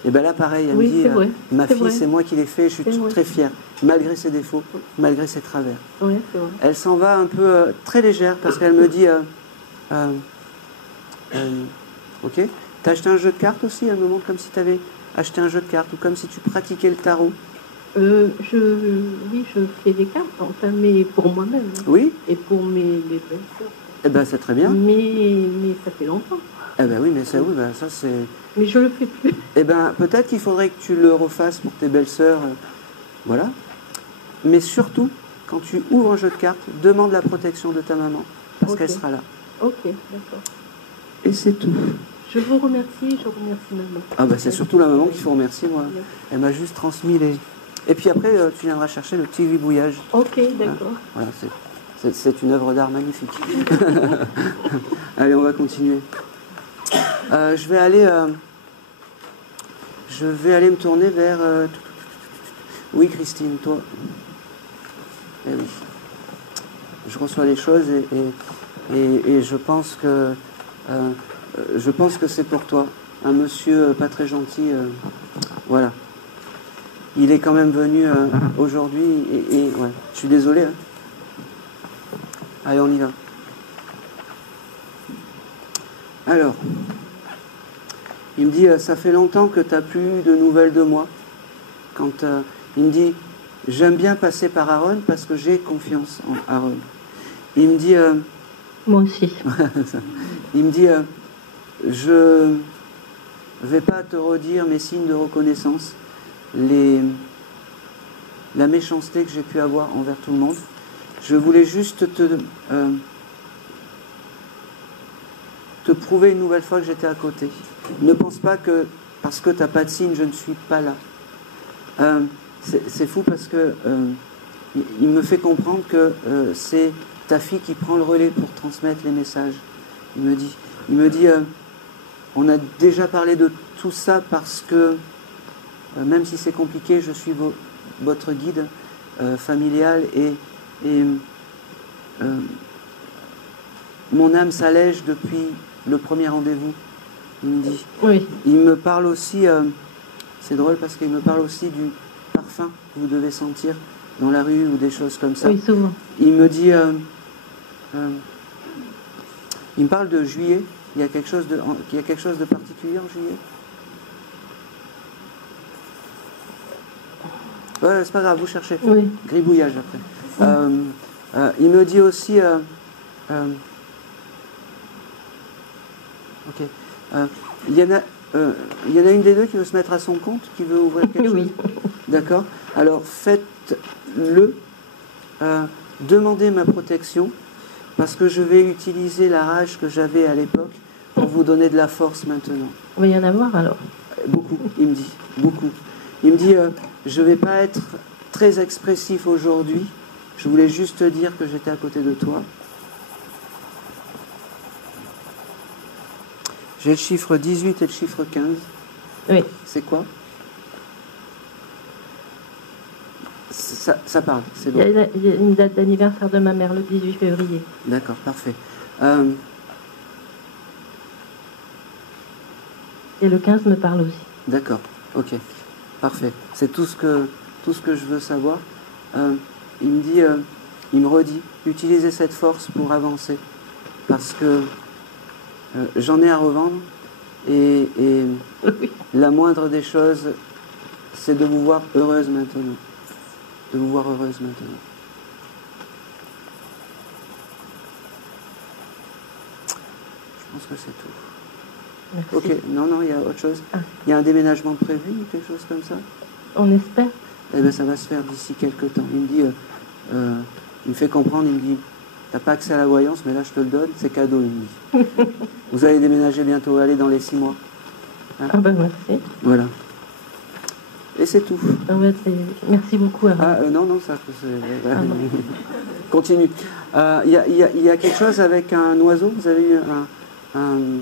Et bien là, pareil, elle Oui, me dit, c'est vrai. ma C'est fille, vrai. c'est moi qui l'ai fait, je suis C'est vrai. très fière, malgré ses défauts, malgré ses travers. Oui, c'est vrai. Elle s'en va un peu très légère parce qu'elle me dit, ok, t'as acheté un jeu de cartes aussi? Elle me montre comme si tu avais acheté un jeu de cartes ou comme si tu pratiquais le tarot. Oui, je fais des cartes, enfin, mais pour moi-même. Hein. Oui? Et pour mes belles-sœurs. Eh ben c'est très bien. Mais ça fait longtemps. Eh ben oui, mais ça, oui, ben, ça c'est... Mais je le fais plus. Eh ben peut-être qu'il faudrait que tu le refasses pour tes belles-sœurs. Voilà. Mais surtout, quand tu ouvres un jeu de cartes, demande la protection de ta maman, parce Ok. qu'elle sera là. Ok, d'accord. Et c'est tout. Je vous remercie, je remercie maman. Ah ben c'est surtout la maman qu'il faut remercier, moi. Elle m'a juste transmis les... Et puis après, tu viendras chercher le petit gribouillage. Ok, d'accord. Voilà, c'est une œuvre d'art magnifique. Allez, on va continuer. Je vais aller me tourner vers... Oui, Christine, toi. Eh oui. je reçois les choses et je pense que c'est pour toi. Un monsieur pas très gentil, voilà. Il est quand même venu aujourd'hui et ouais, je suis désolé. Hein. Allez, on y va. Alors, il me dit, ça fait longtemps que tu n'as plus de nouvelles de moi. Quand il me dit, j'aime bien passer par Aaron parce que j'ai confiance en Aaron. Il me dit... Moi aussi. Il me dit, je vais pas te redire mes signes de reconnaissance, la méchanceté que j'ai pu avoir envers tout le monde. Je voulais juste te prouver une nouvelle fois que j'étais à côté. Ne pense pas que parce que tu n'as pas de signe, je ne suis pas là. C'est fou parce que il me fait comprendre que c'est ta fille qui prend le relais pour transmettre les messages. Il me dit on a déjà parlé de tout ça parce que même si c'est compliqué, je suis votre guide familial et mon âme s'allège depuis le premier rendez-vous. Il me dit. Oui. Il me parle aussi, c'est drôle parce qu'il me parle aussi du parfum que vous devez sentir dans la rue ou des choses comme ça. Oui, souvent. Il me dit, il me parle de juillet. Il y a quelque chose de particulier en juillet. Ouais, c'est pas grave, vous cherchez. Oui. Gribouillage après. Il me dit aussi, ok. Il y en a une des deux qui veut se mettre à son compte, qui veut ouvrir quelque chose. Oui. D'accord. Alors faites-le. Demandez ma protection parce que je vais utiliser la rage que j'avais à l'époque pour vous donner de la force maintenant. Il va y en avoir alors. Beaucoup, il me dit. Beaucoup. Il me dit, je ne vais pas être très expressif aujourd'hui. Je voulais juste te dire que j'étais à côté de toi. J'ai le chiffre 18 et le chiffre 15. Oui. C'est quoi? Ça parle, c'est bon. Il y a une date d'anniversaire de ma mère, le 18 février. D'accord, parfait. Et le 15 me parle aussi. D'accord, ok, parfait. C'est tout ce que je veux savoir. Il me dit, il me redit, utilisez cette force pour avancer. Parce que j'en ai à revendre et Oui. la moindre des choses, c'est de vous voir heureuse maintenant. De vous voir heureuse maintenant. Je pense que c'est tout. Merci. Ok, non, il y a autre chose. Ah. Il y a un déménagement prévu ou quelque chose comme ça? On espère. Eh bien, ça va se faire d'ici quelques temps. Il me dit, il me fait comprendre, il me dit, t'as pas accès à la voyance, mais là je te le donne, c'est cadeau, il me dit. Vous allez déménager bientôt, allez dans les 6 mois. Hein? Ah ben merci. Voilà. Et c'est tout. Ah ben, merci beaucoup. Aaron. Ah, non, ça... Continue. Il y a quelque chose avec un oiseau? Vous avez eu un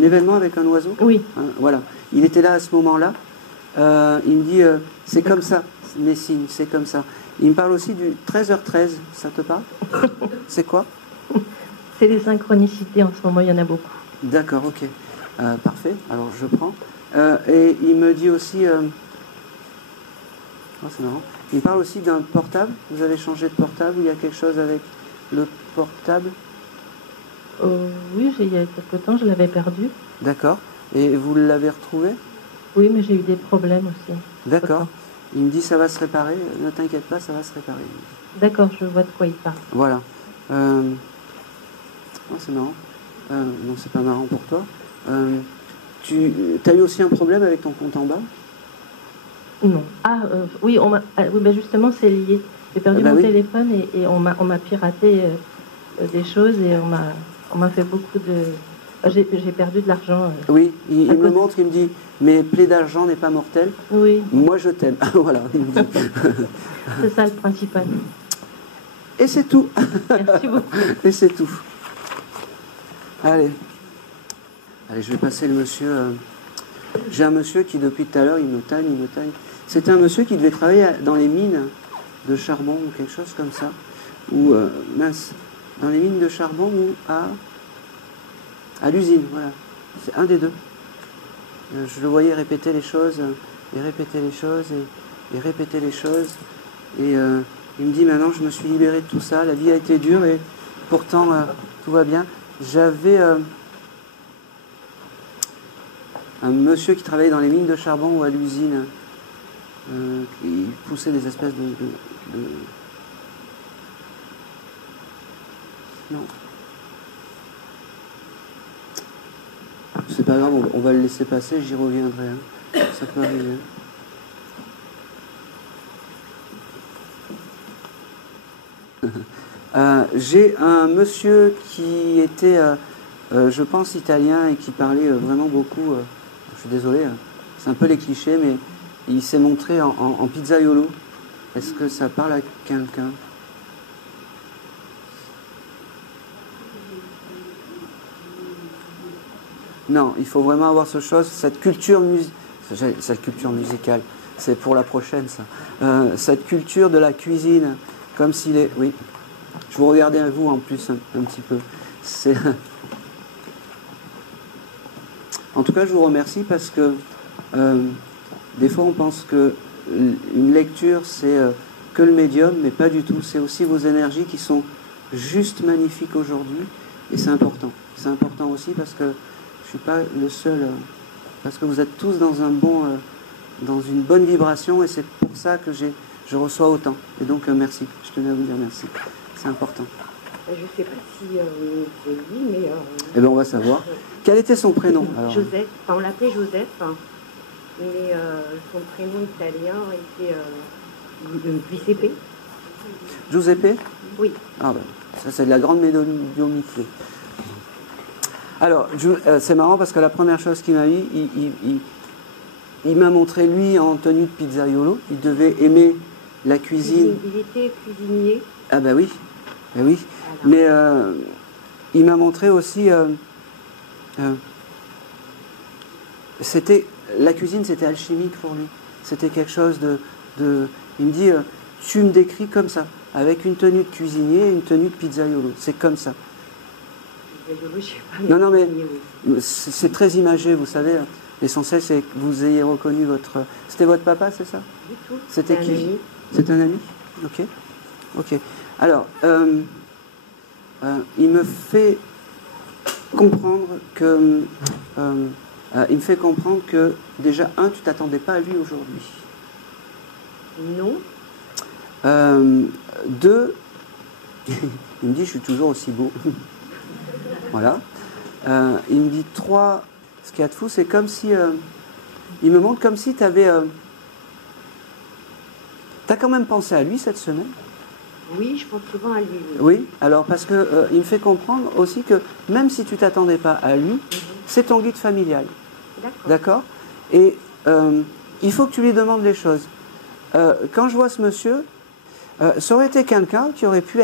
événement avec un oiseau? Oui. Voilà. Il était là à ce moment-là. Il me dit, c'est comme ça, mes signes, c'est comme ça. Il me parle aussi du 13h13, ça te parle? C'est quoi? C'est les synchronicités, en ce moment, il y en a beaucoup. D'accord, ok. Parfait, alors je prends. Et il me dit aussi... Oh, c'est marrant. Il me parle aussi d'un portable. Vous avez changé de portable? Il y a quelque chose avec le portable? Oui, il y a quelque temps, je l'avais perdu. D'accord. Et vous l'avez retrouvé? Oui, mais j'ai eu des problèmes aussi. D'accord. Il me dit ça va se réparer. Ne t'inquiète pas, ça va se réparer. D'accord, je vois de quoi il parle. Voilà. Oh, c'est marrant. Non, c'est pas marrant pour toi. Tu as eu aussi un problème avec ton compte en bas? Non. Oui, oui, ben justement, c'est lié. J'ai perdu mon téléphone et on m'a piraté des choses et on m'a fait beaucoup de... J'ai perdu de l'argent. Oui, il me montre, il me dit, mais plaie d'argent n'est pas mortelle. Oui. Moi, je t'aime. Voilà, il me dit. C'est ça le principal. Et c'est tout. Merci beaucoup. Et c'est tout. Allez, je vais passer le monsieur. J'ai un monsieur qui, depuis tout à l'heure, il me tagne. C'était un monsieur qui devait travailler dans les mines de charbon ou quelque chose comme ça. ou mince, dans les mines de charbon ou à l'usine, voilà. C'est un des deux. Je le voyais répéter les choses, et répéter les choses, et répéter les choses. Et il me dit, maintenant je me suis libéré de tout ça, la vie a été dure et pourtant tout va bien. J'avais un monsieur qui travaillait dans les mines de charbon ou à l'usine, qui poussait des espèces de... Non. C'est pas grave, on va le laisser passer, j'y reviendrai. Hein. Ça peut arriver. J'ai un monsieur qui était, je pense, italien et qui parlait vraiment beaucoup. Je suis désolé, c'est un peu les clichés, mais il s'est montré en pizzaiolo. Est-ce que ça parle à quelqu'un? Non, il faut vraiment avoir cette culture musicale. C'est pour la prochaine, ça. Cette culture de la cuisine, comme s'il est... Oui, je vous regardais à vous en plus un petit peu. En tout cas, je vous remercie parce que des fois, on pense que une lecture, c'est que le médium, mais pas du tout. C'est aussi vos énergies qui sont juste magnifiques aujourd'hui. Et c'est important. C'est important aussi parce que je ne suis pas le seul, parce que vous êtes tous dans dans une bonne vibration et c'est pour ça que je reçois autant. Et donc merci, je tenais à vous dire merci. C'est important. Je ne sais pas si je le dis, mais... Eh bien on va savoir. Quel était son prénom alors? Joseph, enfin, on l'appelait Joseph, hein, mais son prénom italien était Giuseppe. Giuseppe? Oui. Ah ben, ça c'est de la grande médiumnité. Alors, c'est marrant parce que la première chose qu'il m'a dit, il m'a montré lui en tenue de pizzaiolo. Il devait aimer la cuisine. Il était cuisinier. Ah ben oui, ben oui. Mais il m'a montré aussi... la cuisine, c'était alchimique pour lui. C'était quelque chose de il me dit, tu me décris comme ça, avec une tenue de cuisinier et une tenue de pizzaiolo. C'est comme ça. Non, mais c'est très imagé, vous savez. L'essentiel, c'est que vous ayez reconnu votre... C'était votre papa, c'est ça? Du tout. C'était qui? Ami. C'est un ami? Ok. Ok. Alors, il me fait comprendre que... il me fait comprendre que, déjà, tu t'attendais pas à lui aujourd'hui. Non. 2, il me dit, je suis toujours aussi beau. Voilà. Il me dit 3, ce qu'il y a de fou, c'est comme si... il me montre comme si tu avais... tu as quand même pensé à lui cette semaine? Oui, je pense souvent à lui. Oui, alors parce que il me fait comprendre aussi que même si tu ne t'attendais pas à lui, c'est ton guide familial. D'accord. Et il faut que tu lui demandes les choses. Quand je vois ce monsieur, ça aurait été quelqu'un qui aurait pu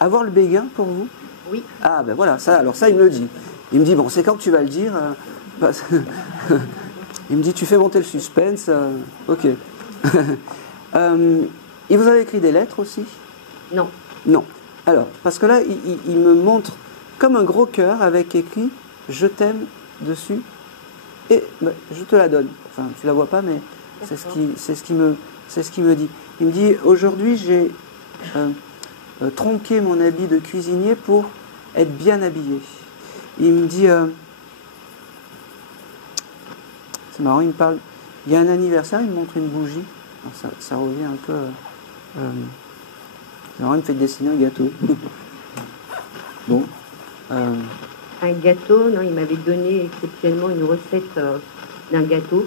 avoir le béguin pour vous? Oui. Ah ben voilà, alors ça il me le dit. Il me dit, bon, c'est quand que tu vas le dire il me dit, tu fais monter le suspense. Ok. Il vous avait écrit des lettres aussi? Non. Non. Alors, parce que là, il me montre comme un gros cœur avec écrit « Je t'aime » dessus. Et ben, je te la donne. Enfin, tu la vois pas, mais c'est ce qu'il me dit. Il me dit, aujourd'hui, j'ai tronqué mon habit de cuisinier pour être bien habillé. Il me dit... c'est marrant, il me parle... Il y a un anniversaire, il me montre une bougie. Alors ça revient un peu... c'est marrant, il me fait dessiner un gâteau. Bon. Un gâteau, non, il m'avait donné exceptionnellement une recette d'un gâteau.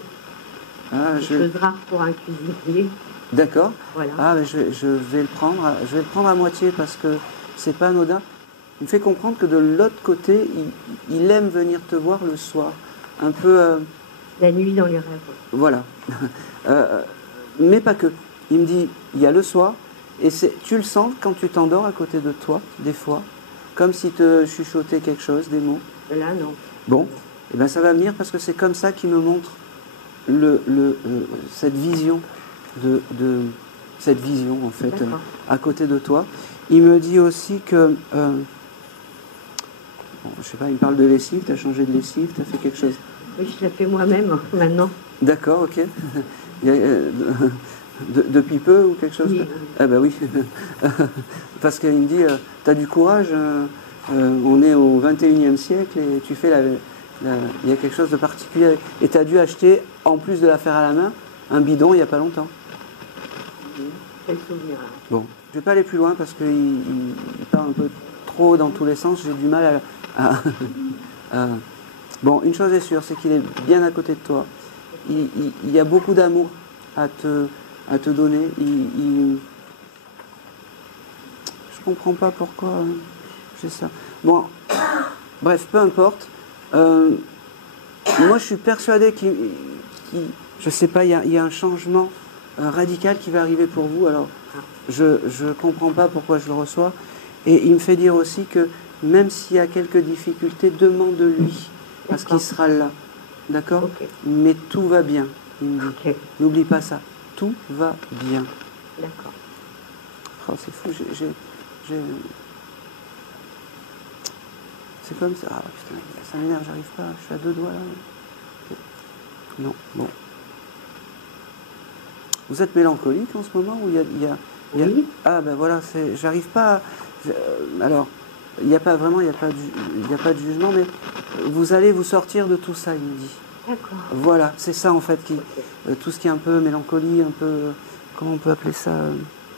Ah, chose rare pour un cuisinier. D'accord. Voilà. Ah, mais je vais le prendre. Je vais le prendre à moitié parce que c'est pas anodin. Il me fait comprendre que de l'autre côté, il aime venir te voir le soir. Un peu... La nuit dans les rêves. Voilà. Mais pas que. Il me dit, il y a le soir, et tu le sens quand tu t'endors à côté de toi, des fois, comme si te chuchotait quelque chose, des mots. Là, non. Bon, et ben ça va venir parce que c'est comme ça qu'il me montre cette vision cette vision en fait à côté de toi. Il me dit aussi que... bon, je sais pas, il me parle de lessive, tu as changé de lessive, tu as fait quelque chose. Oui, je la fais moi-même maintenant. D'accord, ok. Il y a, depuis peu ou quelque chose? Oui. Ah bah oui. Parce qu'il me dit, tu as du courage, on est au 21e siècle et tu fais il y a quelque chose de particulier. Et tu as dû acheter, en plus de la faire à la main, un bidon il n'y a pas longtemps. Quel souvenir. Bon, je ne vais pas aller plus loin parce qu'il part un peu trop dans tous les sens. J'ai du mal à... Bon, une chose est sûre, c'est qu'il est bien à côté de toi. Il y a beaucoup d'amour à te donner. Je comprends pas pourquoi j'ai ça. Bon, bref, peu importe. Moi, je suis persuadé je sais pas, il y a un changement radical qui va arriver pour vous. Alors, je ne comprends pas pourquoi je le reçois. Et il me fait dire aussi que même s'il y a quelques difficultés, demande-lui, parce qu'il sera là. D'accord? Okay. Mais tout va bien, il me dit. Okay. N'oublie pas ça. Tout va bien. D'accord. Oh, c'est fou, c'est comme ça. Ah, putain, ça m'énerve, j'arrive pas. Je suis à deux doigts là. Non, bon. Vous êtes mélancolique en ce moment ou il y a... Oui. Ah ben voilà, j'arrive pas... alors, il n'y a pas vraiment, il n'y a pas de jugement, mais vous allez vous sortir de tout ça, il me dit. D'accord. Voilà, c'est ça en fait, tout ce qui est un peu mélancolie, un peu... Comment on peut appeler ça?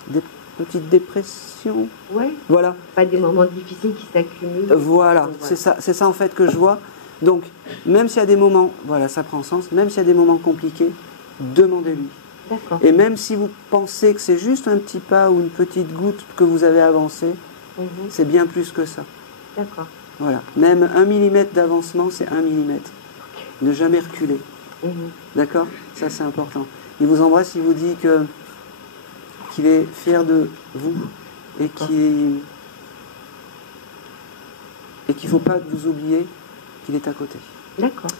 Des petites dépressions. Oui. Voilà. Pas des moments difficiles qui s'accumulent. Voilà, c'est ça en fait que je vois. Donc, même s'il y a des moments, voilà, ça prend sens, même s'il y a des moments compliqués, demandez-lui. D'accord. Et même si vous pensez que c'est juste un petit pas ou une petite goutte que vous avez avancé, c'est bien plus que ça. D'accord. Voilà. Même 1 millimètre d'avancement, c'est 1 millimètre. Ne jamais reculer. D'accord? Ça, c'est important. Il vous embrasse, il vous dit qu'il est fier de vous et qu'il ne faut pas que vous oubliez qu'il est à côté. D'accord.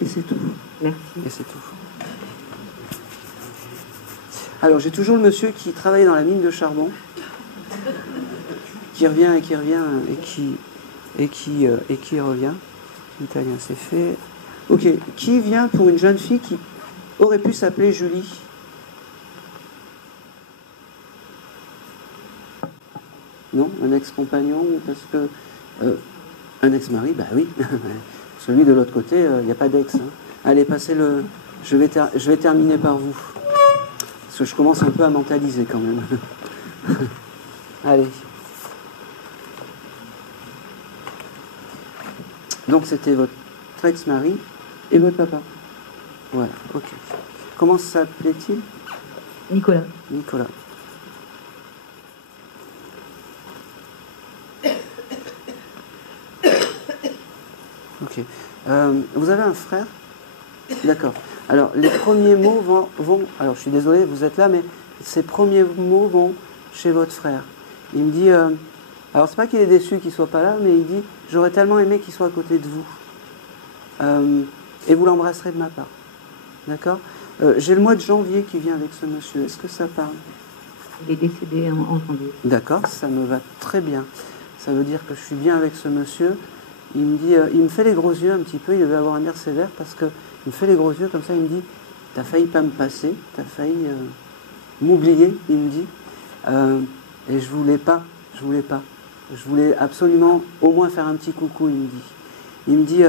Et c'est tout. Merci. Et c'est tout. Alors, j'ai toujours le monsieur qui travaillait dans la mine de charbon, qui revient et qui revient. L'italien, c'est fait. Ok, qui vient pour une jeune fille qui aurait pu s'appeler Julie? Non, un ex-compagnon, parce que... un ex-mari, bah oui. Celui de l'autre côté, il n'y a pas d'ex. Hein. Allez, passez le... Je vais terminer par vous. Parce que je commence un peu à mentaliser quand même. Allez. Donc c'était votre ex-mari et votre papa. Voilà, ok. Comment s'appelait-il? Nicolas. Nicolas. Ok. Vous avez un frère? D'accord. Alors, les premiers mots vont... Alors, je suis désolé, vous êtes là, mais ces premiers mots vont chez votre frère. Il me dit... alors, c'est pas qu'il est déçu qu'il soit pas là, mais il dit « J'aurais tellement aimé qu'il soit à côté de vous. Et vous l'embrasserez de ma part. » D'accord? J'ai le mois de janvier qui vient avec ce monsieur. Est-ce que ça parle? Il est décédé en janvier. D'accord, ça me va très bien. Ça veut dire que je suis bien avec ce monsieur. Il me dit, il me fait les gros yeux un petit peu, il devait avoir un air sévère parce que il me fait les gros yeux comme ça, il me dit, t'as failli pas me passer, t'as failli m'oublier, il me dit. Et je voulais pas. Je voulais absolument au moins faire un petit coucou, il me dit. Il me dit,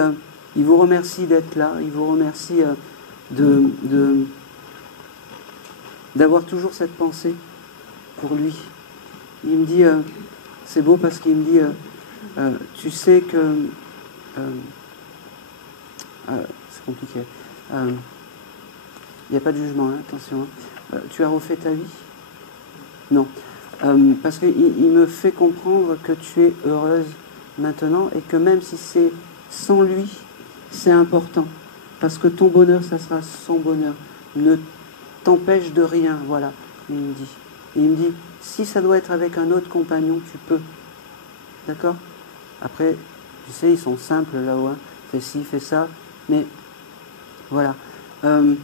il vous remercie d'être là, il vous remercie d'avoir toujours cette pensée pour lui. Il me dit, c'est beau parce qu'il me dit, tu sais que... c'est compliqué. Il n'y a pas de jugement, hein, attention. Tu as refait ta vie? Non. Parce qu'il me fait comprendre que tu es heureuse maintenant et que même si c'est sans lui, c'est important. Parce que ton bonheur, ça sera son bonheur. Ne t'empêche de rien, voilà, il me dit. Et il me dit, si ça doit être avec un autre compagnon, tu peux. D'accord? Après, tu sais, ils sont simples là-haut, hein. Fais ci, fais ça, mais voilà. Il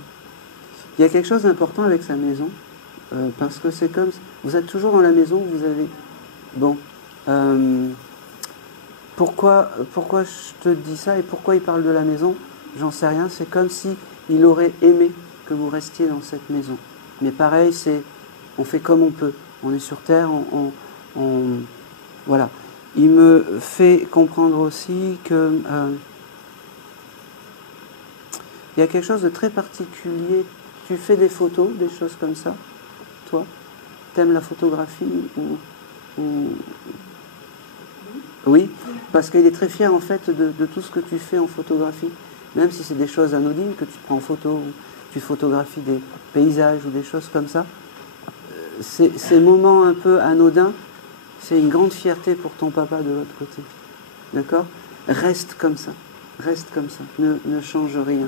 y a quelque chose d'important avec sa maison, parce que c'est comme... Vous êtes toujours dans la maison, vous avez Bon. Pourquoi je te dis ça et pourquoi il parle de la maison? J'en sais rien. C'est comme si il aurait aimé que vous restiez dans cette maison. Mais pareil, on fait comme on peut. On est sur Terre, voilà. Il me fait comprendre aussi que il y a quelque chose de très particulier. Tu fais des photos, des choses comme ça, toi? T'aimes la photographie ou... Oui, parce qu'il est très fier en fait de tout ce que tu fais en photographie, même si c'est des choses anodines que tu prends en photo, ou tu photographies des paysages ou des choses comme ça. Ces moments un peu anodins, c'est une grande fierté pour ton papa de l'autre côté. D'accord? Reste comme ça, ne change rien.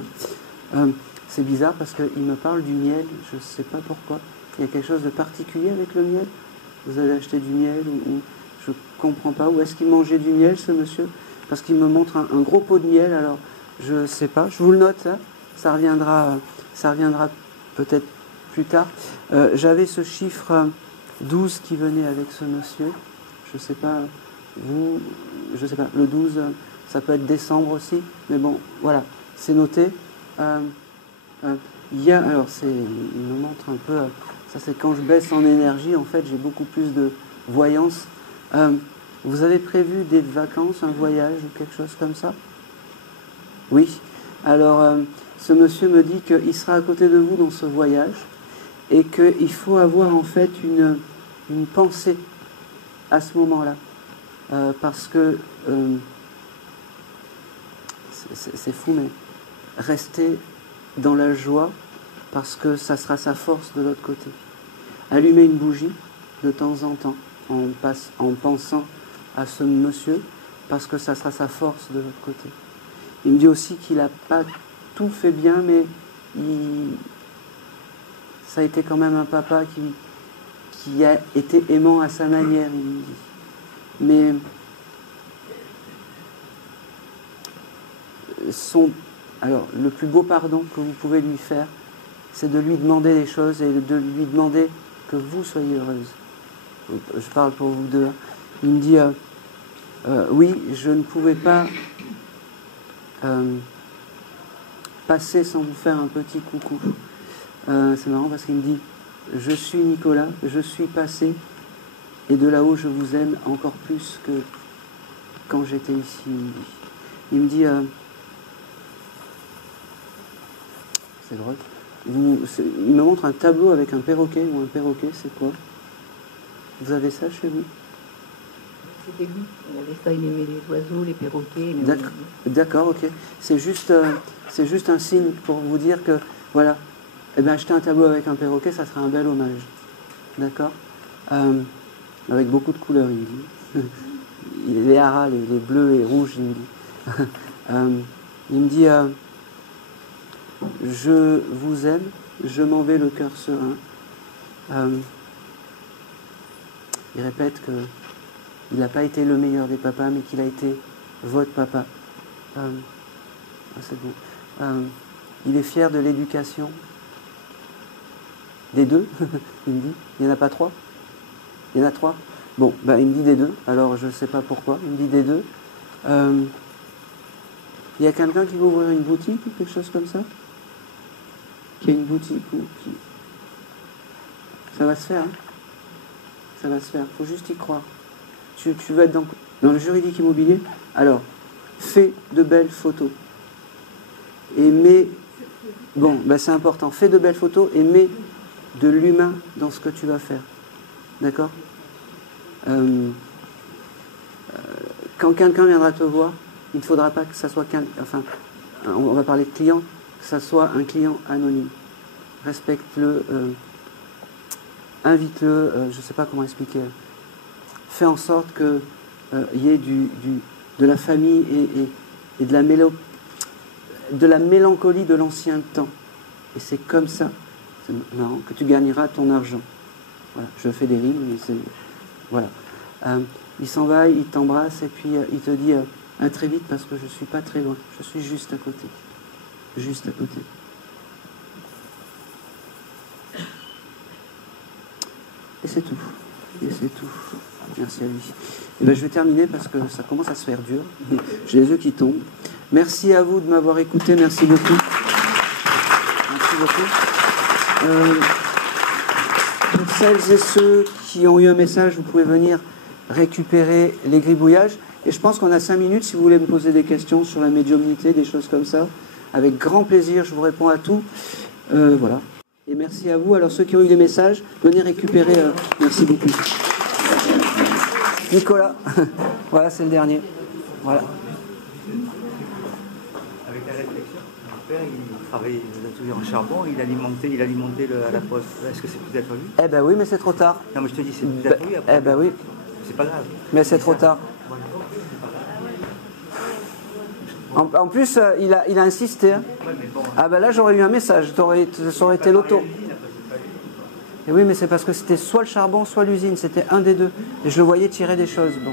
C'est bizarre parce qu'il me parle du miel, je ne sais pas pourquoi. Il y a quelque chose de particulier avec le miel? Vous avez acheté du miel ou je ne comprends pas. Où est-ce qu'il mangeait du miel, ce monsieur? Parce qu'il me montre un gros pot de miel, alors je ne sais pas. Je vous le note, hein. Ça reviendra peut-être plus tard. J'avais ce chiffre 12 qui venait avec ce monsieur. Je ne sais pas, je ne sais pas. Le 12, ça peut être décembre aussi. Mais bon, voilà, c'est noté. Il me montre un peu, ça c'est quand je baisse en énergie, en fait j'ai beaucoup plus de voyance. Vous avez prévu des vacances, un voyage ou quelque chose comme ça? Oui. Alors ce monsieur me dit qu'il sera à côté de vous dans ce voyage et qu'il faut avoir en fait une pensée à ce moment-là. Parce que c'est fou, mais restez dans la joie parce que ça sera sa force de l'autre côté. Allumez une bougie de temps en temps en pensant à ce monsieur parce que ça sera sa force de l'autre côté. Il me dit aussi qu'il n'a pas tout fait bien, mais ça a été quand même un papa qui a été aimant à sa manière, il me dit. Mais alors, le plus beau pardon que vous pouvez lui faire, c'est de lui demander des choses et de lui demander que vous soyez heureuse. Je parle pour vous deux. Il me dit, oui, je ne pouvais pas passer sans vous faire un petit coucou. C'est marrant parce qu'il me dit, je suis Nicolas, je suis passé, et de là-haut je vous aime encore plus que quand j'étais ici. Il me dit, c'est drôle, il me montre un tableau avec un perroquet, ou un perroquet, c'est quoi? Vous avez ça chez vous? C'était lui, il avait ça, il aimait les oiseaux, les perroquets. D'accord, ok. C'est juste un signe pour vous dire que, voilà, eh bien, acheter un tableau avec un perroquet, ça serait un bel hommage. D'accord? Avec beaucoup de couleurs, il me dit. Les haras, les bleus et rouges, il me dit. Il me dit, je vous aime, je m'en vais le cœur serein. Il répète que il n'a pas été le meilleur des papas, mais qu'il a été votre papa. C'est bon. Il est fier de l'éducation des deux, il me dit. Il n'y en a pas trois? Il y en a trois? Bon, ben, il me dit des deux, alors je ne sais pas pourquoi. Il me dit des deux. Il y a quelqu'un qui veut ouvrir une boutique ou quelque chose comme ça? Qui a une boutique ou qui... Ça va se faire, hein? Ça va se faire, il faut juste y croire. Tu veux être dans le juridique immobilier? Alors, fais de belles photos. Et mets... Bon, ben c'est important. Fais de belles photos et mets de l'humain dans ce que tu vas faire. D'accord? Quand quelqu'un viendra te voir, il ne faudra pas que ça soit enfin, on va parler de client, que ça soit un client anonyme. Respecte-le, invite-le, je ne sais pas comment expliquer. Fais en sorte qu'il y ait de la famille et de la mélancolie de l'ancien temps. Et c'est comme ça, c'est marrant, que tu gagneras ton argent. Voilà, je fais des rimes, mais c'est... Voilà. Il s'en va, il t'embrasse et puis il te dit à très vite parce que je ne suis pas très loin. Je suis juste à côté. Juste à côté. Et c'est tout. Et c'est tout. Merci à lui. Et ben, je vais terminer parce que ça commence à se faire dur. J'ai les yeux qui tombent. Merci à vous de m'avoir écouté. Merci beaucoup. Merci beaucoup. Pour celles et ceux qui ont eu un message, vous pouvez venir récupérer les gribouillages. Et je pense qu'on a 5 minutes si vous voulez me poser des questions sur la médiumnité, des choses comme ça. Avec grand plaisir, je vous réponds à tout. Voilà. Et merci à vous. Alors ceux qui ont eu les messages, venez récupérer. Merci beaucoup. Nicolas. Voilà, c'est le dernier. Voilà. Avec la réflexion, mon père, il travaillait dans un atelier en charbon, il alimentait à la poste. Est-ce que c'est peut-être lui? Eh ben oui, mais c'est trop tard. Non, mais je te dis, c'est peut-être lui après. Eh ben oui. C'est pas grave. Mais c'est trop tard. En plus, il a insisté. Hein. Ah ben là, j'aurais eu un message. Ça aurait été l'auto. Et oui, mais c'est parce que c'était soit le charbon, soit l'usine. C'était un des deux. Et je le voyais tirer des choses. Bon.